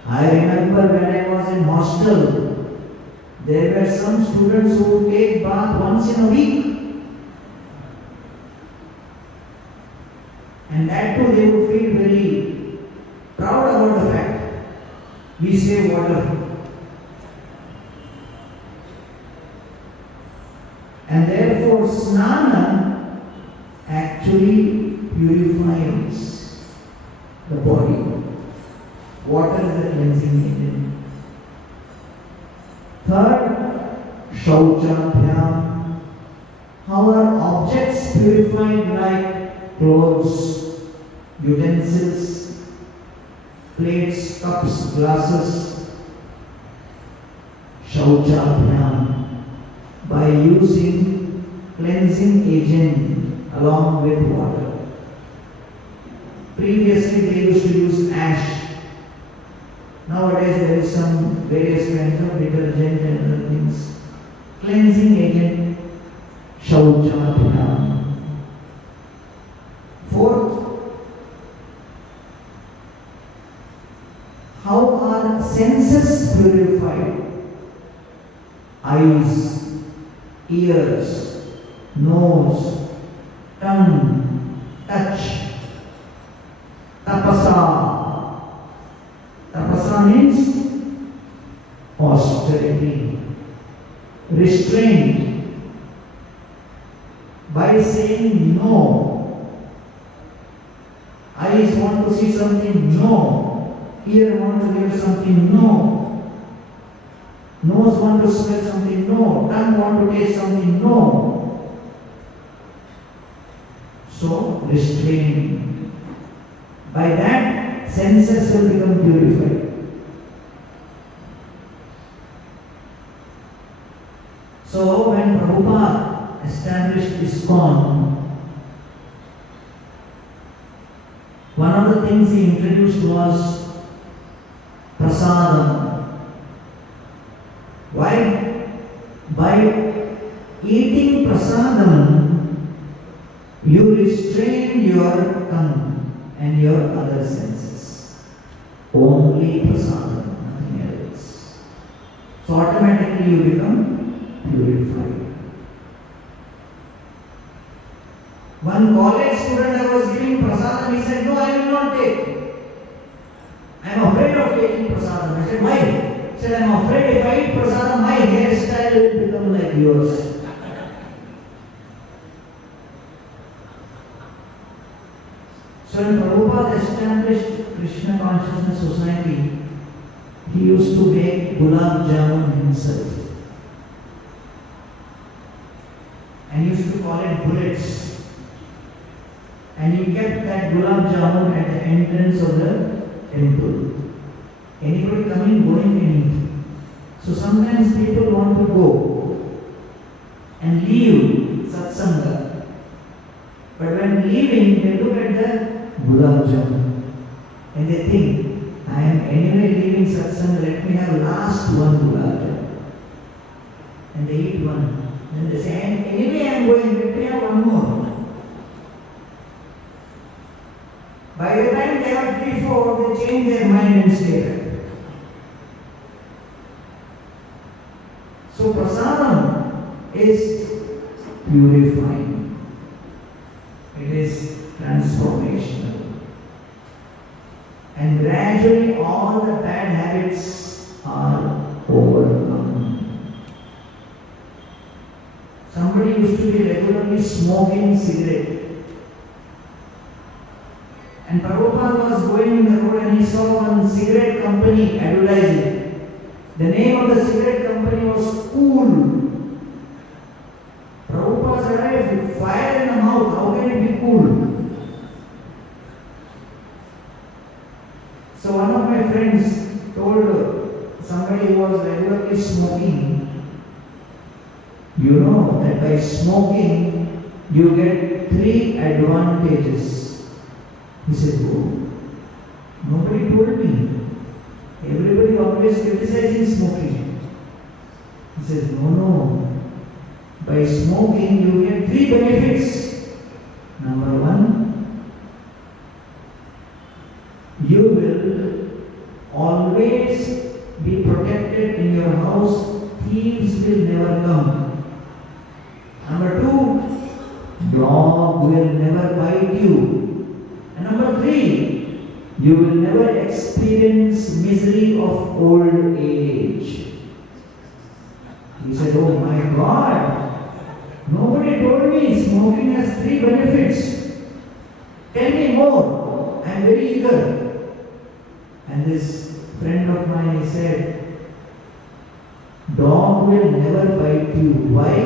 I remember when I was in hostel, there were some students who would take bath once in a week. And that too they would feel very proud about the fact we save water. And therefore snana actually purifies the body. Water is the cleansing agent. Third, shauchabhyam. How are objects purified like clothes, utensils, plates, cups, glasses? Shauchabhyam. By using cleansing agent along with water. Previously they used to use ash. Nowadays nowadays there is some various kinds of detergent and other things. Cleansing agent, shaucha. Fourth, how are senses purified? Eyes, ears, nose, tongue, touch. Tapasa. Tapasa means austerity, restraint. By saying no. Eyes want to see something, no. Ear want to hear something, no. Nose want to smell something, no. Tongue want to taste something, no. So, restrain. By that, senses will become purified. So, when Prabhupada established ISKCON, one of the things he introduced was prasadam. Why? By eating prasadam, you restrain your tongue and your other senses. Only prasadam, nothing else. So automatically you become purified. One college student I was giving prasadam, he said, no, I will not take. I am afraid of taking prasadam. I said, why? He said, I am afraid if I eat prasadam, my hairstyle will become like yours. So when Prabhupada established Krishna Consciousness Society, he used to make gulab jamun himself. And he used to call it bullets. And he kept that gulab jamun at the entrance of the temple. Anybody coming, going can eat. So sometimes people want to go and leave satsanga. But when leaving, they look at the gulab jamun and they think, I am anyway leaving satsanga, let me have last one gulab jamun. And they eat one. Then they say, anyway I am going, let me have one more. By the time they have 3-4, they change their mind and stay back. So prasadam is purifying. It is transformational. And gradually all the bad habits are overcome. Somebody used to be regularly smoking cigarette. And Prabhupada was going in the road and he saw one cigarette company advertising. The name of the cigarette company was Cool. Prabhupada said, if fire in the mouth, how can it be cool? So one of my friends told somebody who was regularly smoking, you know that by smoking you get 3 advantages. He said, oh, nobody told me. Everybody always criticizing smoking. He says, no. By smoking you get 3 benefits. Number 1, you will always be protected in your house. Thieves will never come. Number 2, dog will never bite you. And number 3, you will never experience misery of old age. He said, oh my God, nobody told me smoking has 3 benefits. Tell me more. I am very eager. And this friend of mine, he said, dog will never bite you. Why?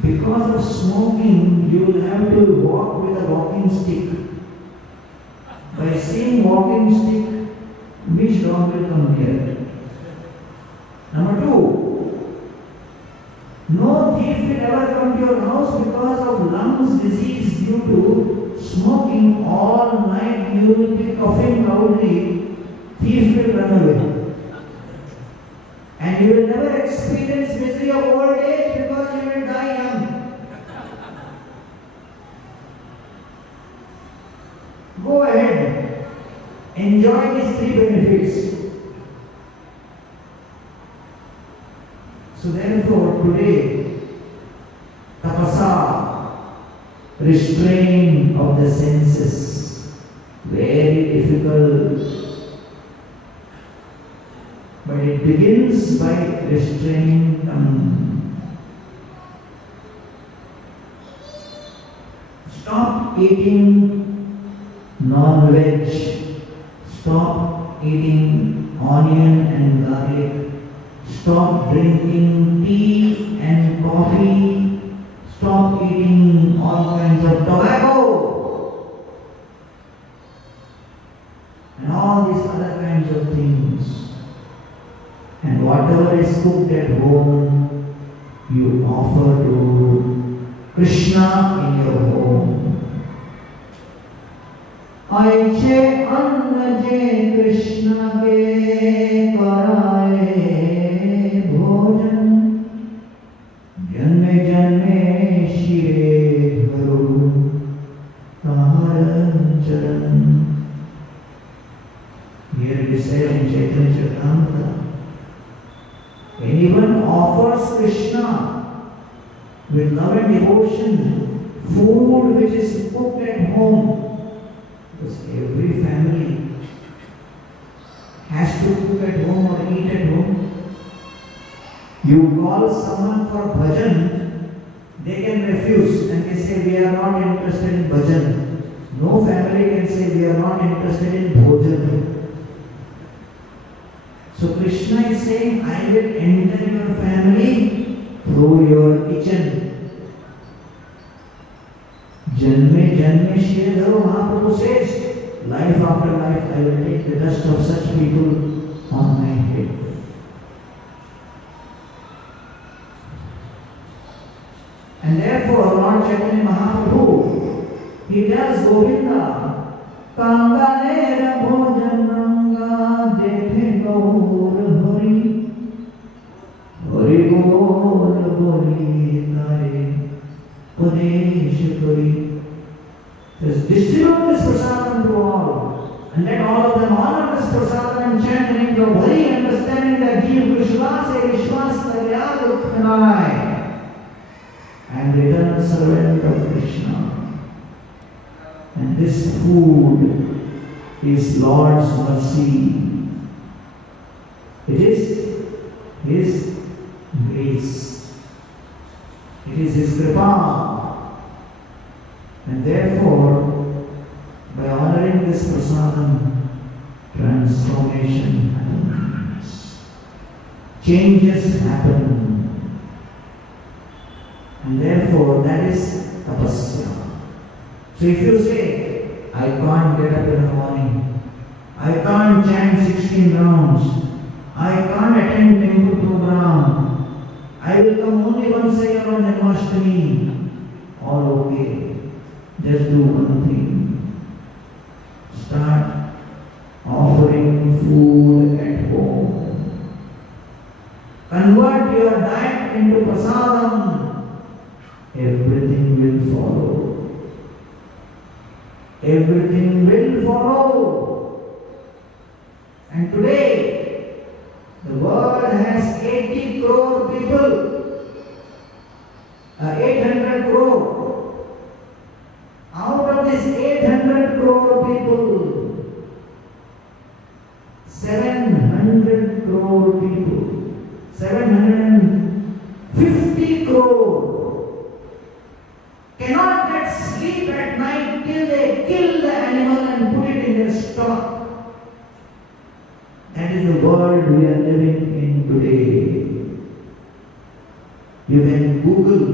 Because of smoking, you will have to walk with a walking stick. By seeing walking stick, which dog will come near? Number 2, no thief will ever come to your house because of lungs disease due to smoking. All night you will be coughing loudly thief will run away. And you will never experience misery of old age because you will die young. Go ahead, enjoy these three benefits. So therefore today, tapasa, restraint of the senses, very difficult. But it begins by restraining tongue. Stop eating non-veg. Stop eating onion and garlic. Stop drinking tea and coffee. Stop eating all kinds of tobacco. And all these other kinds of things. And whatever is cooked at home, you offer to Krishna in your home. Aiche anna je Krishna ke karaye bhojan, janme janme shire dharu tahar charan. Here it is said in Chaitanya Charitamrita, anyone offers Krishna with love and devotion food which is cooked at home, because every family has to cook at home or eat at home. You call someone for bhajan, they can refuse and they say we are not interested in bhajan. No family can say we are not interested in bhojan. So Krishna is saying, I will enter your family through your kitchen. Janme janme shiredharo, Mahaprabhu says, life after life I will take the dust of such people on my head. And therefore Lord Chaitanya Mahaprabhu, he tells Govinda, Kanganera bhojananga dekhe gaur hari, hari bol boli tare padesh kari. Says, distribute this prasadam to all, and let all of them honor this prasadam and chant the name of Hari, understanding that Jiv Krishna se Vishwas Taryad Uttanai, and eternal servant of Krishna. And this food is Lord's mercy. It is His grace. It is His kripa. And therefore, by honoring this prasadam, transformation happens. Changes happen. And therefore, that is tapasya. So if you say, I can't get up in the morning, I can't chant 16 rounds, I can't attend temple program, I will come only once a year on Janmashtami, all okay. Just do one thing. Start offering food at home. Convert your diet into prasadam. Everything will follow. Everything will follow. And today, the world has 80 crore people, 800 crore. Out of this 800 crore people, 700 crore people, 750 crore cannot get sleep at night till they kill the animal and put it in their stomach. That is the world we are living in today. You can Google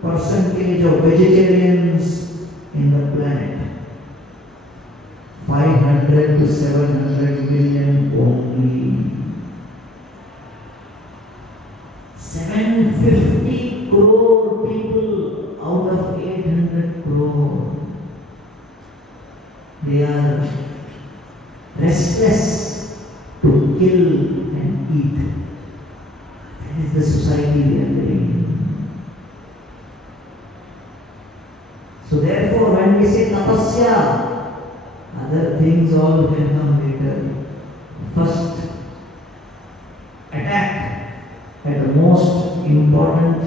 percentage of vegetarians in the planet. 500 to 700 million only. 750 crore people out of 800 crore. They are restless. eat. That is the society we are living in. So therefore, when we say tapasya, other things all will come later. First, attack at the most important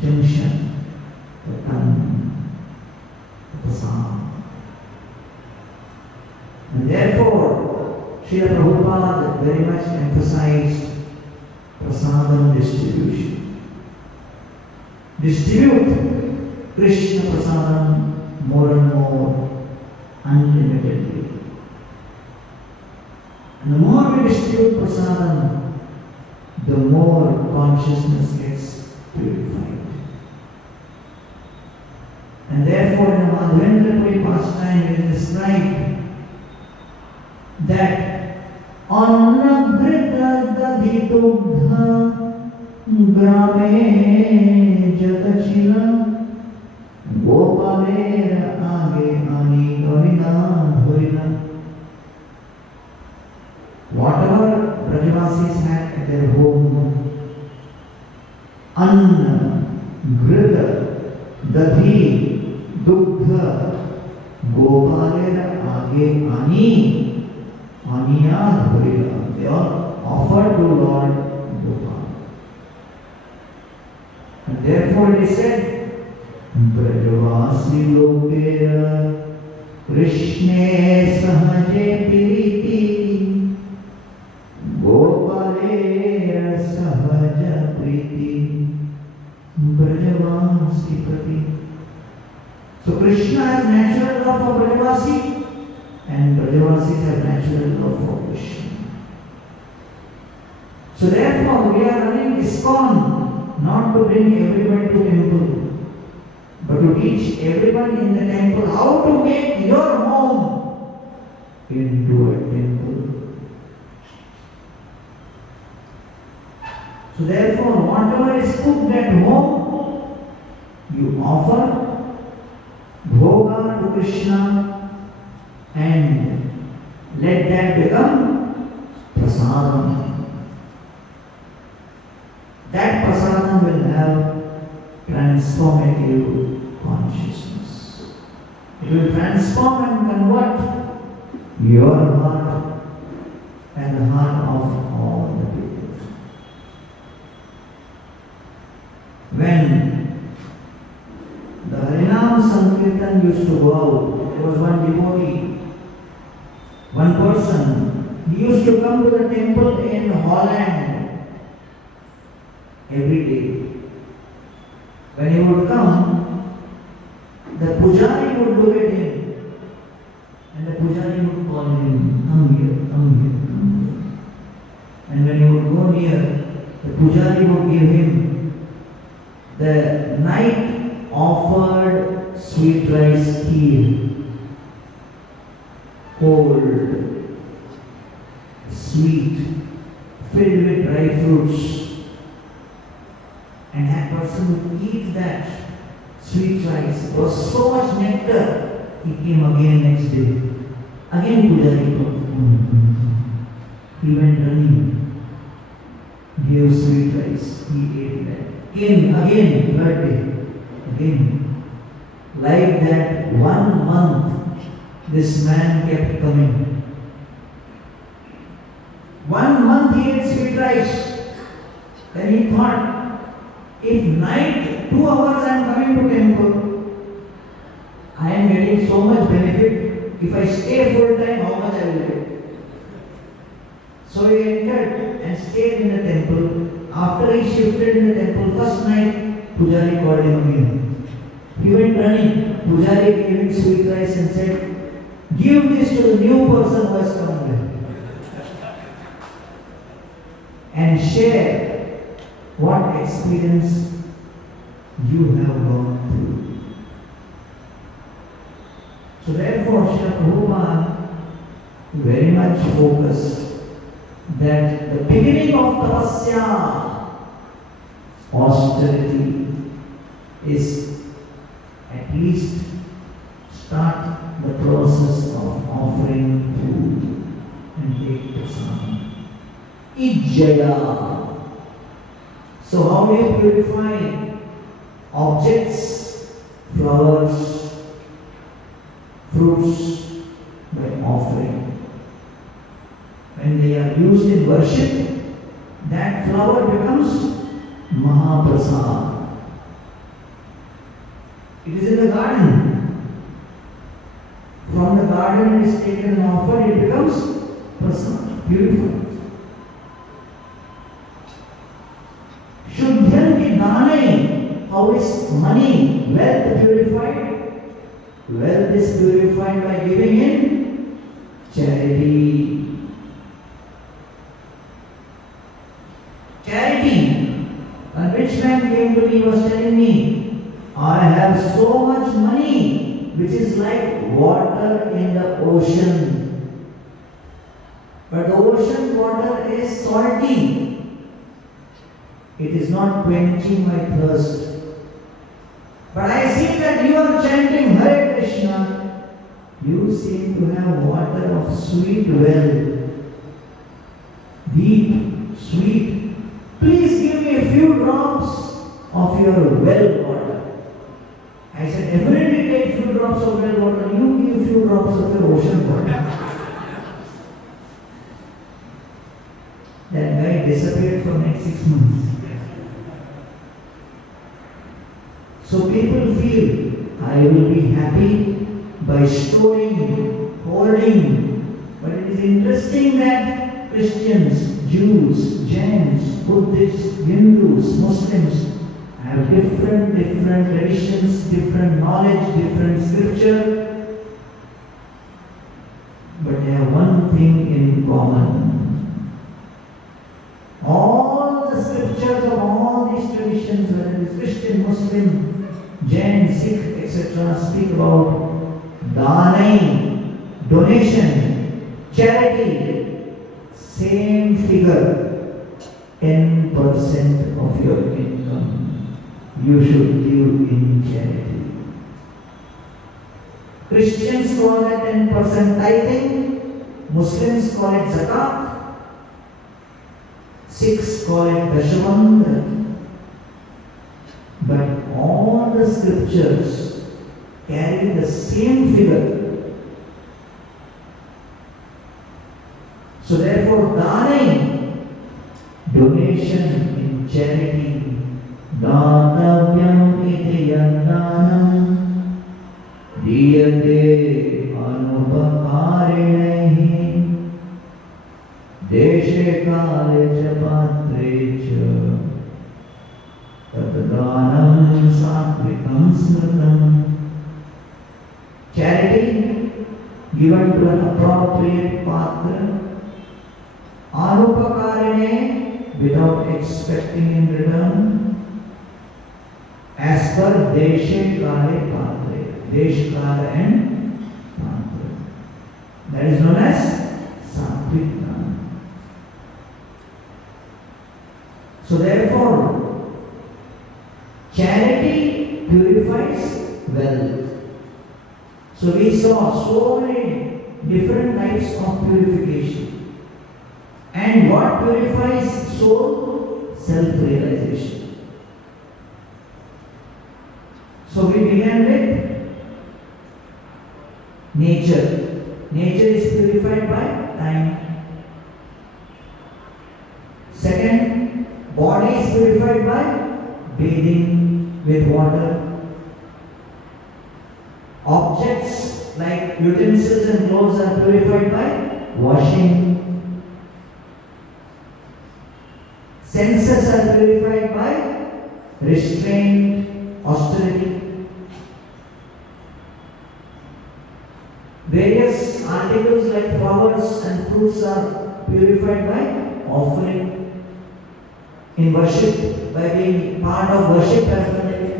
junction, the tongue, the prasad. And therefore, Srila Prabhupada very much emphasized prasadam distribution. Distribute Krishna prasadam more and more, unlimitedly. And the more we distribute prasadam, the more consciousness gets purified. And therefore, in the Madhvendra pastime, it is described that Annabrita dadhitugdha grame jatachila gopalera age ani dorina dhurina. Whatever Brajavasis had at their home, Anna, Grita, Dadhi, Dugdha, Gopalera age ani Aniya Dhurila. They all offered to Lord Gopal. And therefore it is said, Brajavasi Lokera Krishne Sahaje Piriti Gopalera Sahaja Priti Brajavasi Prati. So Krishna has natural love for Brajavasi, and Brajavasis have natural love for Krishna. So therefore, we are running ISKCON not to bring everyone to temple, but to teach everyone in the temple how to make your home into a temple. So therefore, whatever is cooked at home, you offer bhoga to Krishna, and let that become prasadam. That prasadam will have transformative consciousness. It will transform and convert your heart and the heart of all the people. When the Harinam Sankirtan used to go out, there was one devotee, one person. He used to come to the temple in Holland every day. When he would come, the pujari would look at him, and the pujari would call him, come here, come here, come here. And when he would go near, the pujari would give him the night offered sweet rice kheer. Cold, sweet, filled with dry fruits, and that person would eat that sweet rice. There was so much nectar. He came again next day. Again Pujari came. He went running, gave sweet rice. He ate that. Came again, third day. Again. Like that, 1 month. This man kept coming. 1 month he ate sweet rice. Then he thought, if night 2 hours I am coming to temple, I am getting so much benefit. If I stay full time, how much I will get? So he entered and stayed in the temple. After he shifted in the temple, first night, Pujari called him again. He went running. Pujari gave him sweet rice and said, give this to the new person who has come here. And share what experience you have gone through. So therefore, Srila Prabhupada very much focused that the beginning of tapasya, austerity, is at least start the process of offering food and take prasadam. Ijjaya. So how do you purify objects, flowers, fruits? By offering. When they are used in worship, that flower becomes Mahaprasad. It is in the garden. From the garden it is taken and offered, it becomes prasad, purified. Shuddhyanti Dhanai. How is money, wealth purified? Wealth is purified by giving in charity. Charity. A rich man came to me, was telling me, I have so much money which is like water in the ocean. But the ocean water is salty. It is not quenching my thirst. But I see that you are chanting Hare Krishna. You seem to have water of sweet well. Deep, sweet. Please give me a few drops of your well water. I said, everybody take few drops of well water. You give few drops of your ocean water. That guy disappeared for next 6 months. So people feel, I will be happy by storing, holding. But it is interesting that Christians, Jews, Jains, Buddhists, Hindus, Muslims have different traditions, different knowledge, different scripture. But they have one thing in common. All the scriptures of all these traditions, whether it is Christian, Muslim, Jain, Sikh, etc., speak about dhanai, donation, charity, same figure, 10% of your income you should give in charity. Christians call it 10% tithing, Muslims call it zakat, Sikhs call it dashavandha. But all the scriptures carry the same figure. So therefore, dhanai, donation in charity, dānavyam iti yaddanam, diyate anupakarinehi, deshe kale cha patre cha. Taddanam satvikam smritam. Charity given to an appropriate patra, anupakarine, without expecting in return, as per deshe kale patre, desh kala and patra. That is known as satvik dana. So therefore, charity purifies wealth. So we saw so many different types of purification. And what purifies soul? Self-realization. So we began with nature. Nature is purified by time. Second, body is purified by bathing with water. Objects like utensils and clothes are purified by washing. Senses are purified by restraint, austerity. Various articles like flowers and fruits are purified by offering in worship, by being part of worship paraphernalia.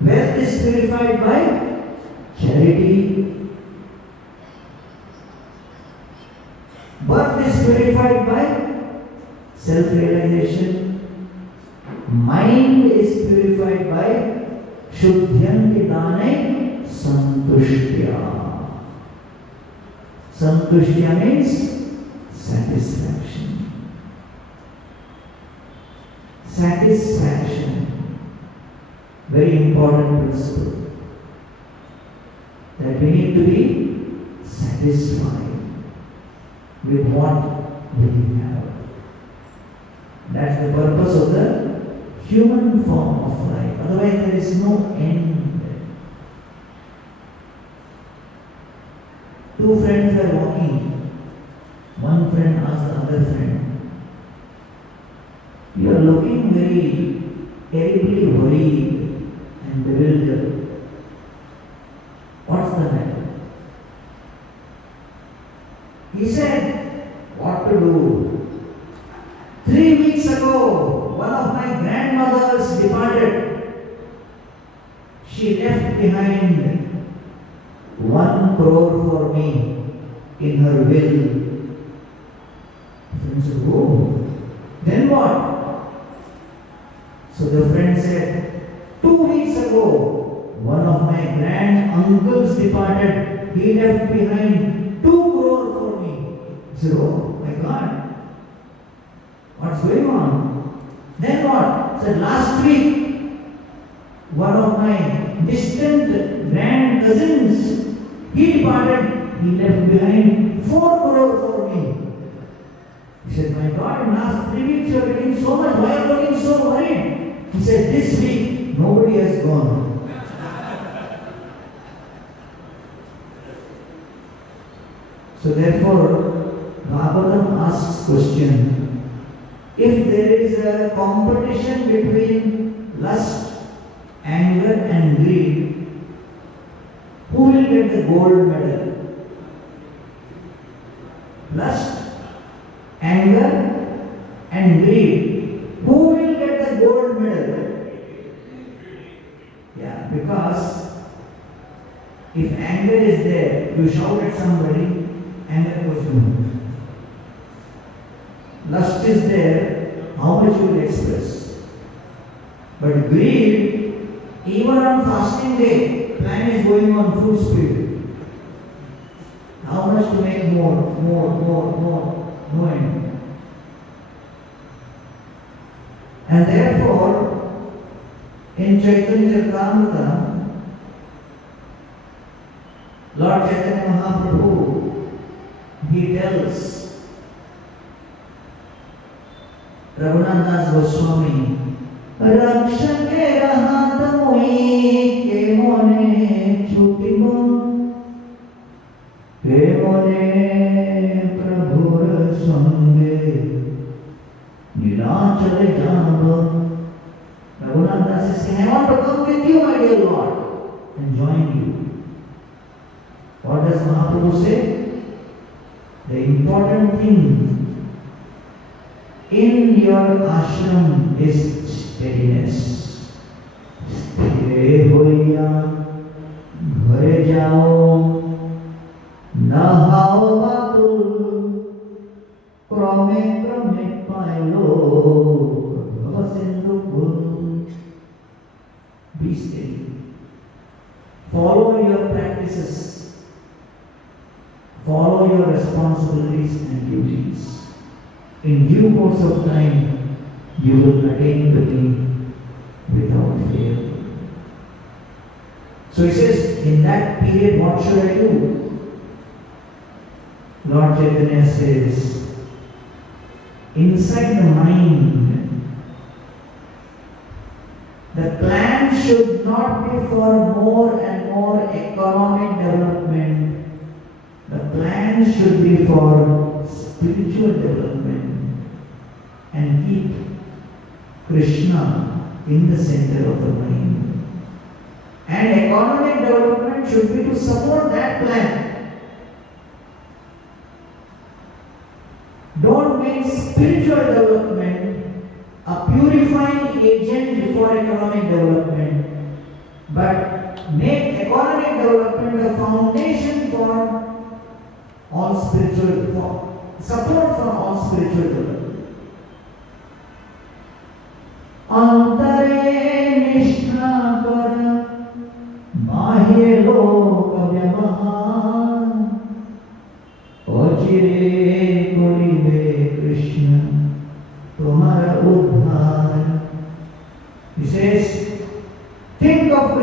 Wealth is purified by charity. Birth is purified by self-realization. Mind is purified by Shuddhyanti Dhanai Santushtya. Santushya means satisfaction. Satisfaction. Very important principle. That we need to be satisfied with what we have. That's the purpose of the human form of life. Otherwise there is no end. Two friends were walking. One friend asked the other friend, "You are looking very terribly worried and bewildered. What's the matter?" He said, "What to do? 3 weeks ago, one of my grandmothers departed. She left behind 1 crore for me in her will." The friend said, "Oh, then what?" So the friend said, 2 weeks ago, one of my grand uncles departed. He left behind 2 crore for me." He said, "Oh my God, what's going on?" Then what? Said, "Last week, one of my distant grand cousins, he departed. He left behind 4 crore for me." He said, "My God, in last 3 weeks you are getting so much. Why are you looking so worried?" He said, "This week nobody has gone." So therefore, Bhagavatam asks question: if there is a competition between lust, anger and greed, who will get the gold medal? Lust, anger and greed. Who will get the gold medal? Yeah, because if anger is there, you shout at somebody, anger goes down. Lust is there, how much you will express. But greed, even on fasting day, plan is going on full speed. How much to make more, no end. And therefore, in Chaitanya Charitamrita, Lord Chaitanya Mahaprabhu, he tells Raghunath Das Goswami, "Rakshake rahat moi ke mone chutibo, ke mone prabhur sange nilachale jabo." Raghunath Das is saying, "I want to come with you, my dear Lord, and join you." What does Mahaprabhu say? The important thing in your ashram is steadiness. Sthire hoya ghare jao, nahao batul, krame krame pailo, bhasindu kul. Be steady. Follow your practices. Follow your responsibilities and duties. In due course of time, you will attain the thing without fail. So he says, in that period, what should I do? Lord Chaitanya says, inside the mind, the plan should not be for more and more economic development. The plan should be for spiritual development and keep Krishna in the center of the mind. And economic development should be to support that plan. Don't make spiritual development a purifying agent for economic development, but make economic development the foundation for all spiritual, for support for all spiritual development. Antare nishna kar bahye lok vyavahar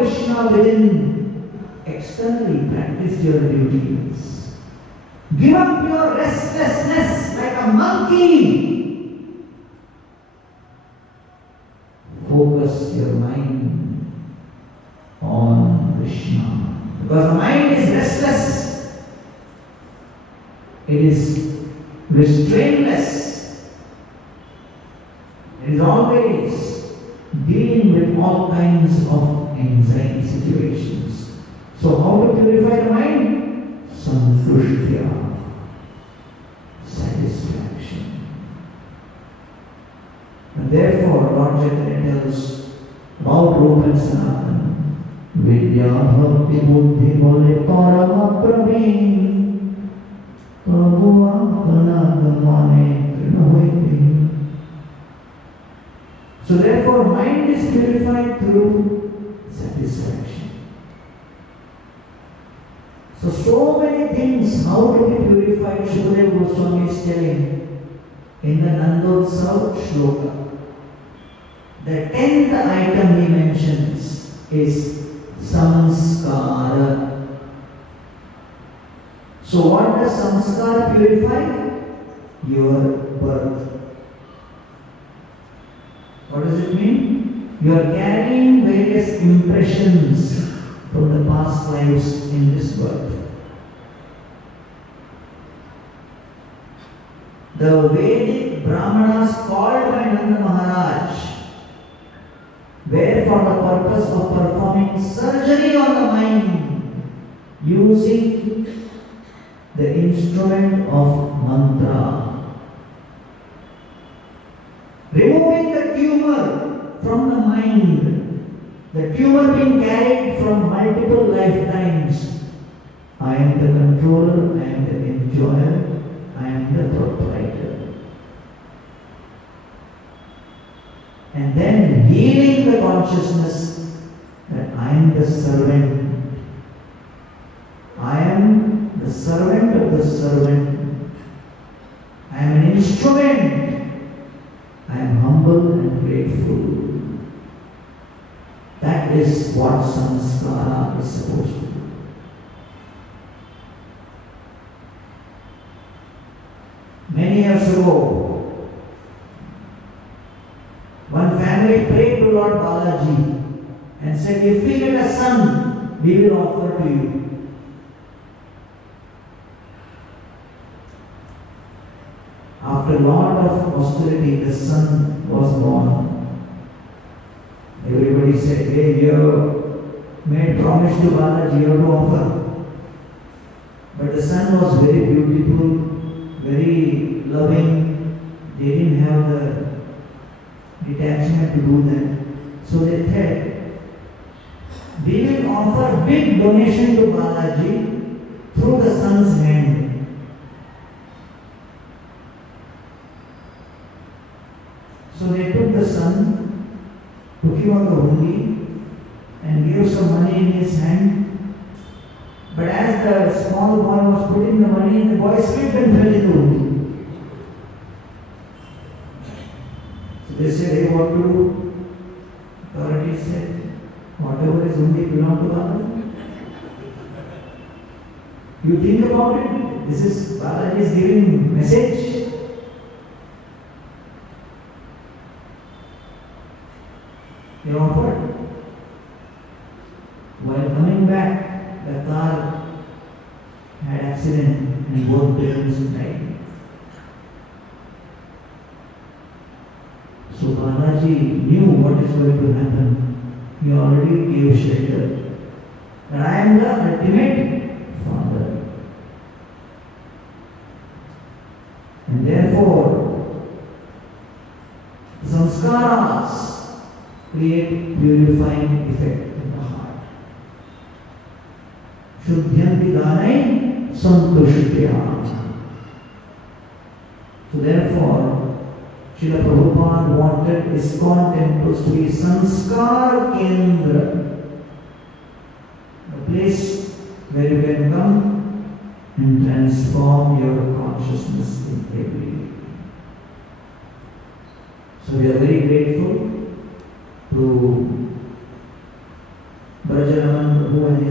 Krishna within, externally practice your duties. Give up your restlessness like a monkey. Focus your mind on Krishna. Because the mind is restless. It is restraintless. It is always dealing with all kinds of anxiety situations. So how to purify the mind? Santushtya, satisfaction. And therefore Lord Chaitanya tells about Rupa and Sanatana. Vidya bhakti buddhi bole parama praveen prabhu apana gamane trinahoiti. So therefore mind is purified through satisfaction. So many things how to be purified Shukadeva Goswami is telling in the Nandotsav Shloka. The 10th item he mentions is Samskara. So what does Samskara purify? Your birth. What does it mean? You are carrying various impressions from the past lives in this birth. The Vedic Brahmanas called by Nanda Maharaj were for the purpose of performing surgery on the mind using the instrument of mantra. Removing the tumor from the mind, the tumor being carried from multiple lifetimes. I am the controller, I am the enjoyer, I am the proprietor. And then healing the consciousness that I am the servant. I am the servant of the servant. I am an instrument. I am humble and grateful. That is what samskara is supposed to do. Many years ago, one family prayed to Lord Balaji and said, if we get a son, we will offer to you. After a lot of austerity, the son was born. Everybody said, hey, you made promise to Balaji, you have to offer. But the son was very beautiful, very loving. They didn't have the detachment to do that. So they said, we will offer big donation to Balaji through the son's hand. So they took the son, took him on the hundi and gave some money in his hand. But as the small boy was putting the money in, the boy slipped and fell in the hundi. So they said, hey, what to do? Authorities said, whatever is hundi belong to Balaji. You think about it, this is Balaji is giving message. They offered. While coming back, the car had accident and both parents died. So Balaji knew what is going to happen. He already gave shelter. But I am the ultimate father. And therefore, samskaras create purifying effect in the heart. Shuddhyanti dhanai santushtya. So therefore, Srila Prabhupada wanted ISKCON temples to be Samskara Kendra, a place where you can come and transform your consciousness in every day. So we are very grateful to Brother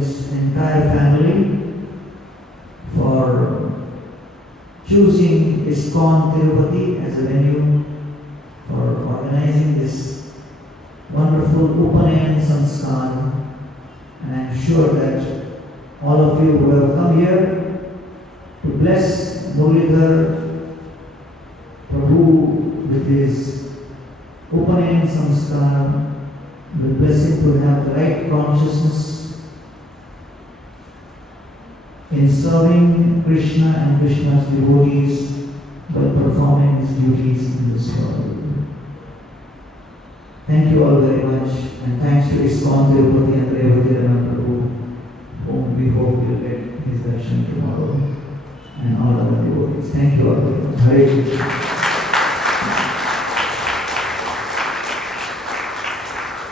his entire family for choosing ISKCON Tirupati as a venue for organizing this wonderful Upanayanam Samskara. And I am sure that all of you who have come here to bless Muralidhar prabhu with his Upanayanam Samskara will bless him to have the right consciousness in serving Krishna and Krishna's devotees while performing his duties in this world. Thank you all very much, and thanks to ISKCON Tirupati and Muralidhar Prabhu, whom we hope will get his darshan tomorrow, and all other devotees. Thank you all very much. Hare Krishna.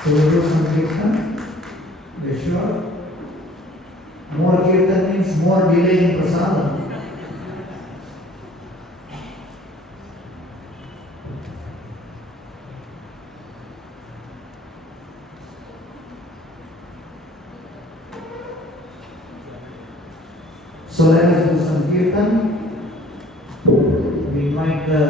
So we do some kirtan. You sure? More kirtan means more delay in prasadam. So let us do some kirtan. We invite the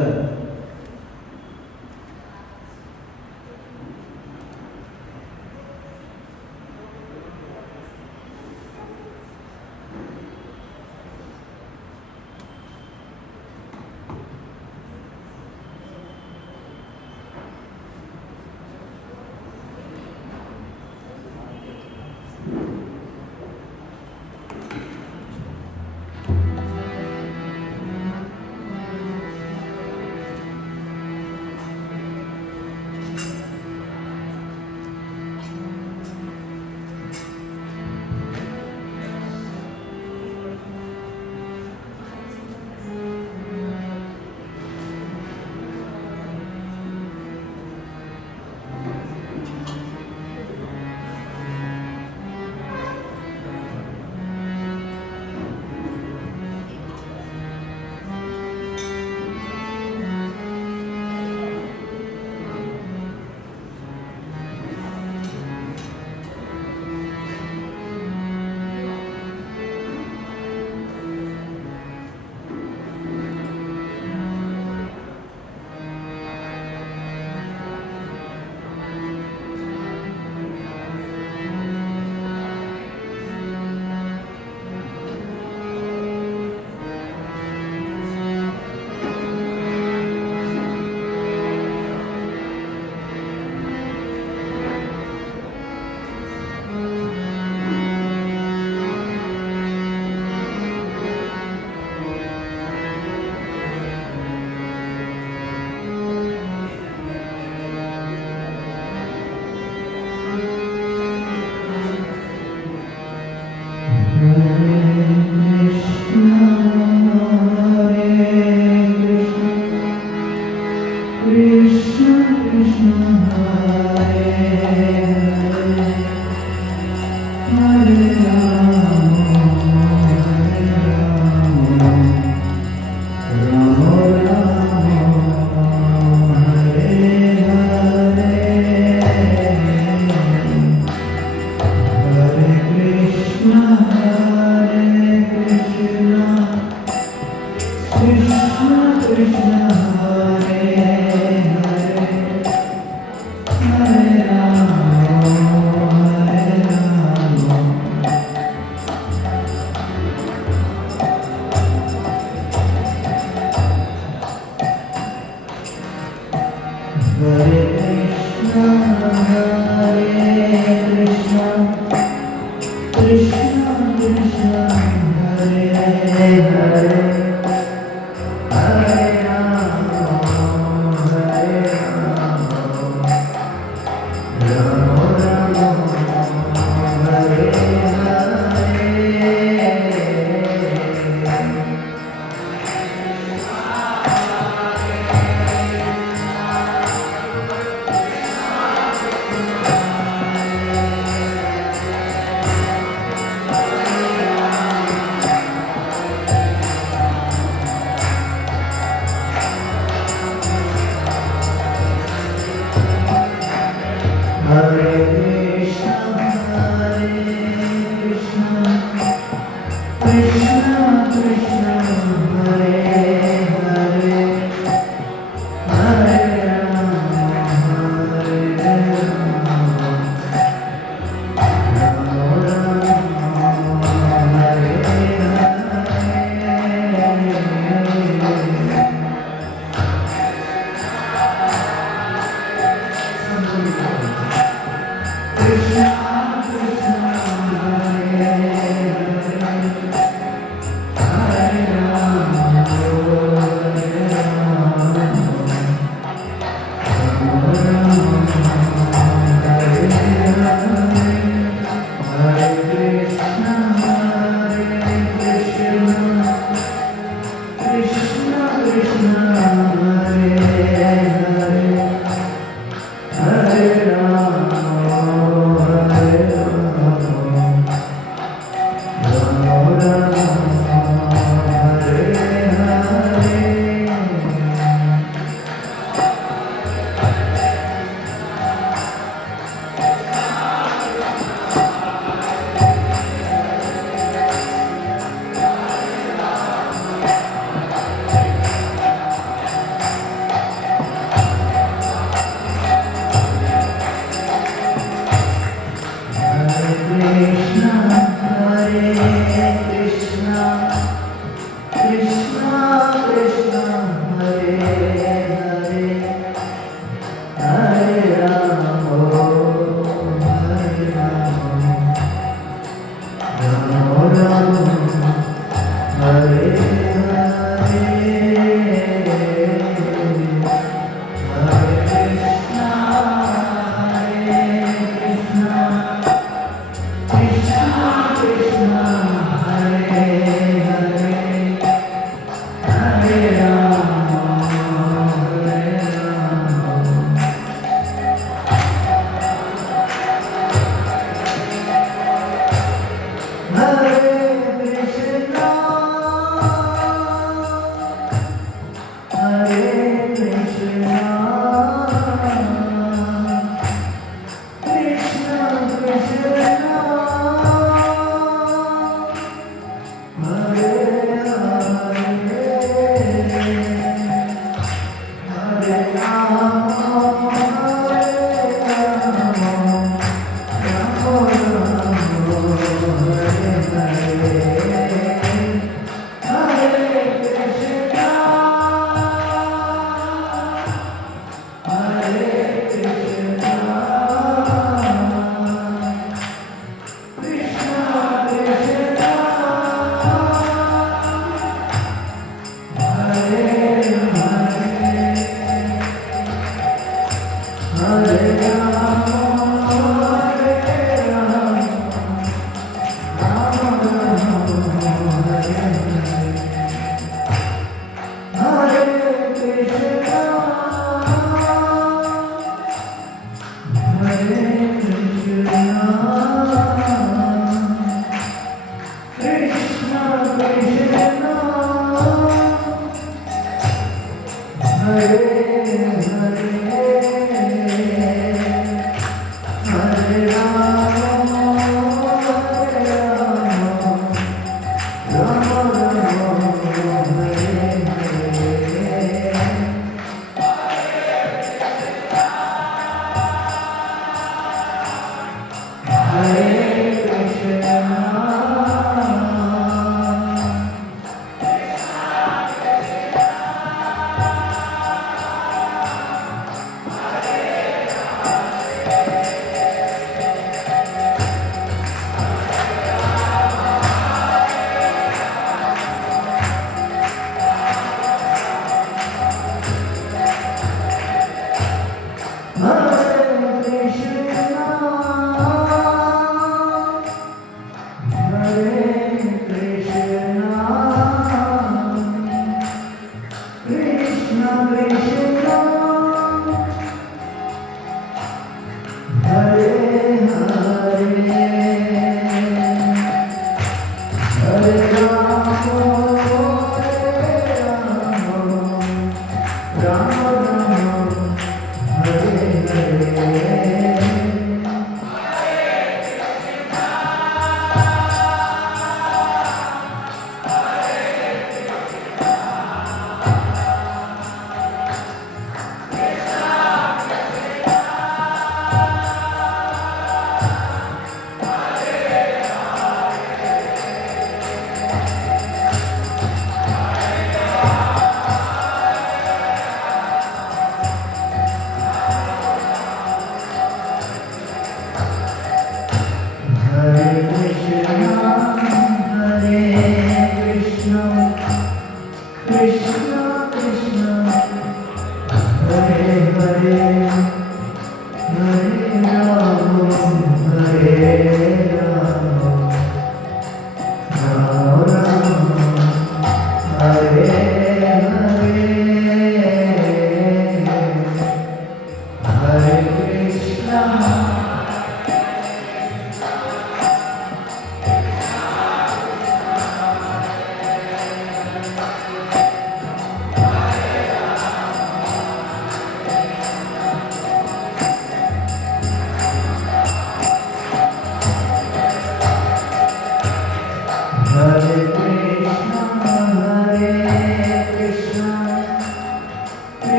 Hare Krishna,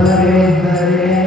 Hare Hare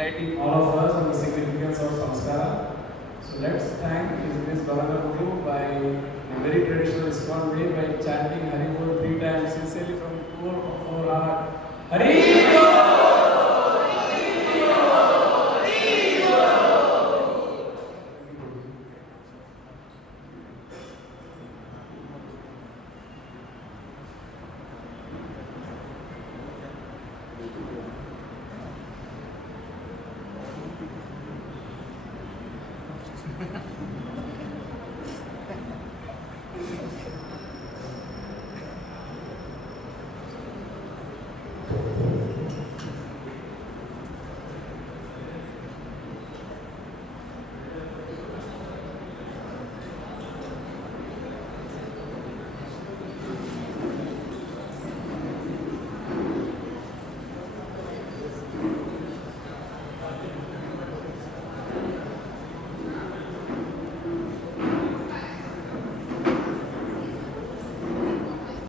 Enlightening all of us on the significance of Samskara. So let's thank His Grace Gauranga Guru by a very traditional ISKCON way by chanting Hari Bol 3 times sincerely from the core of our heart. Hari!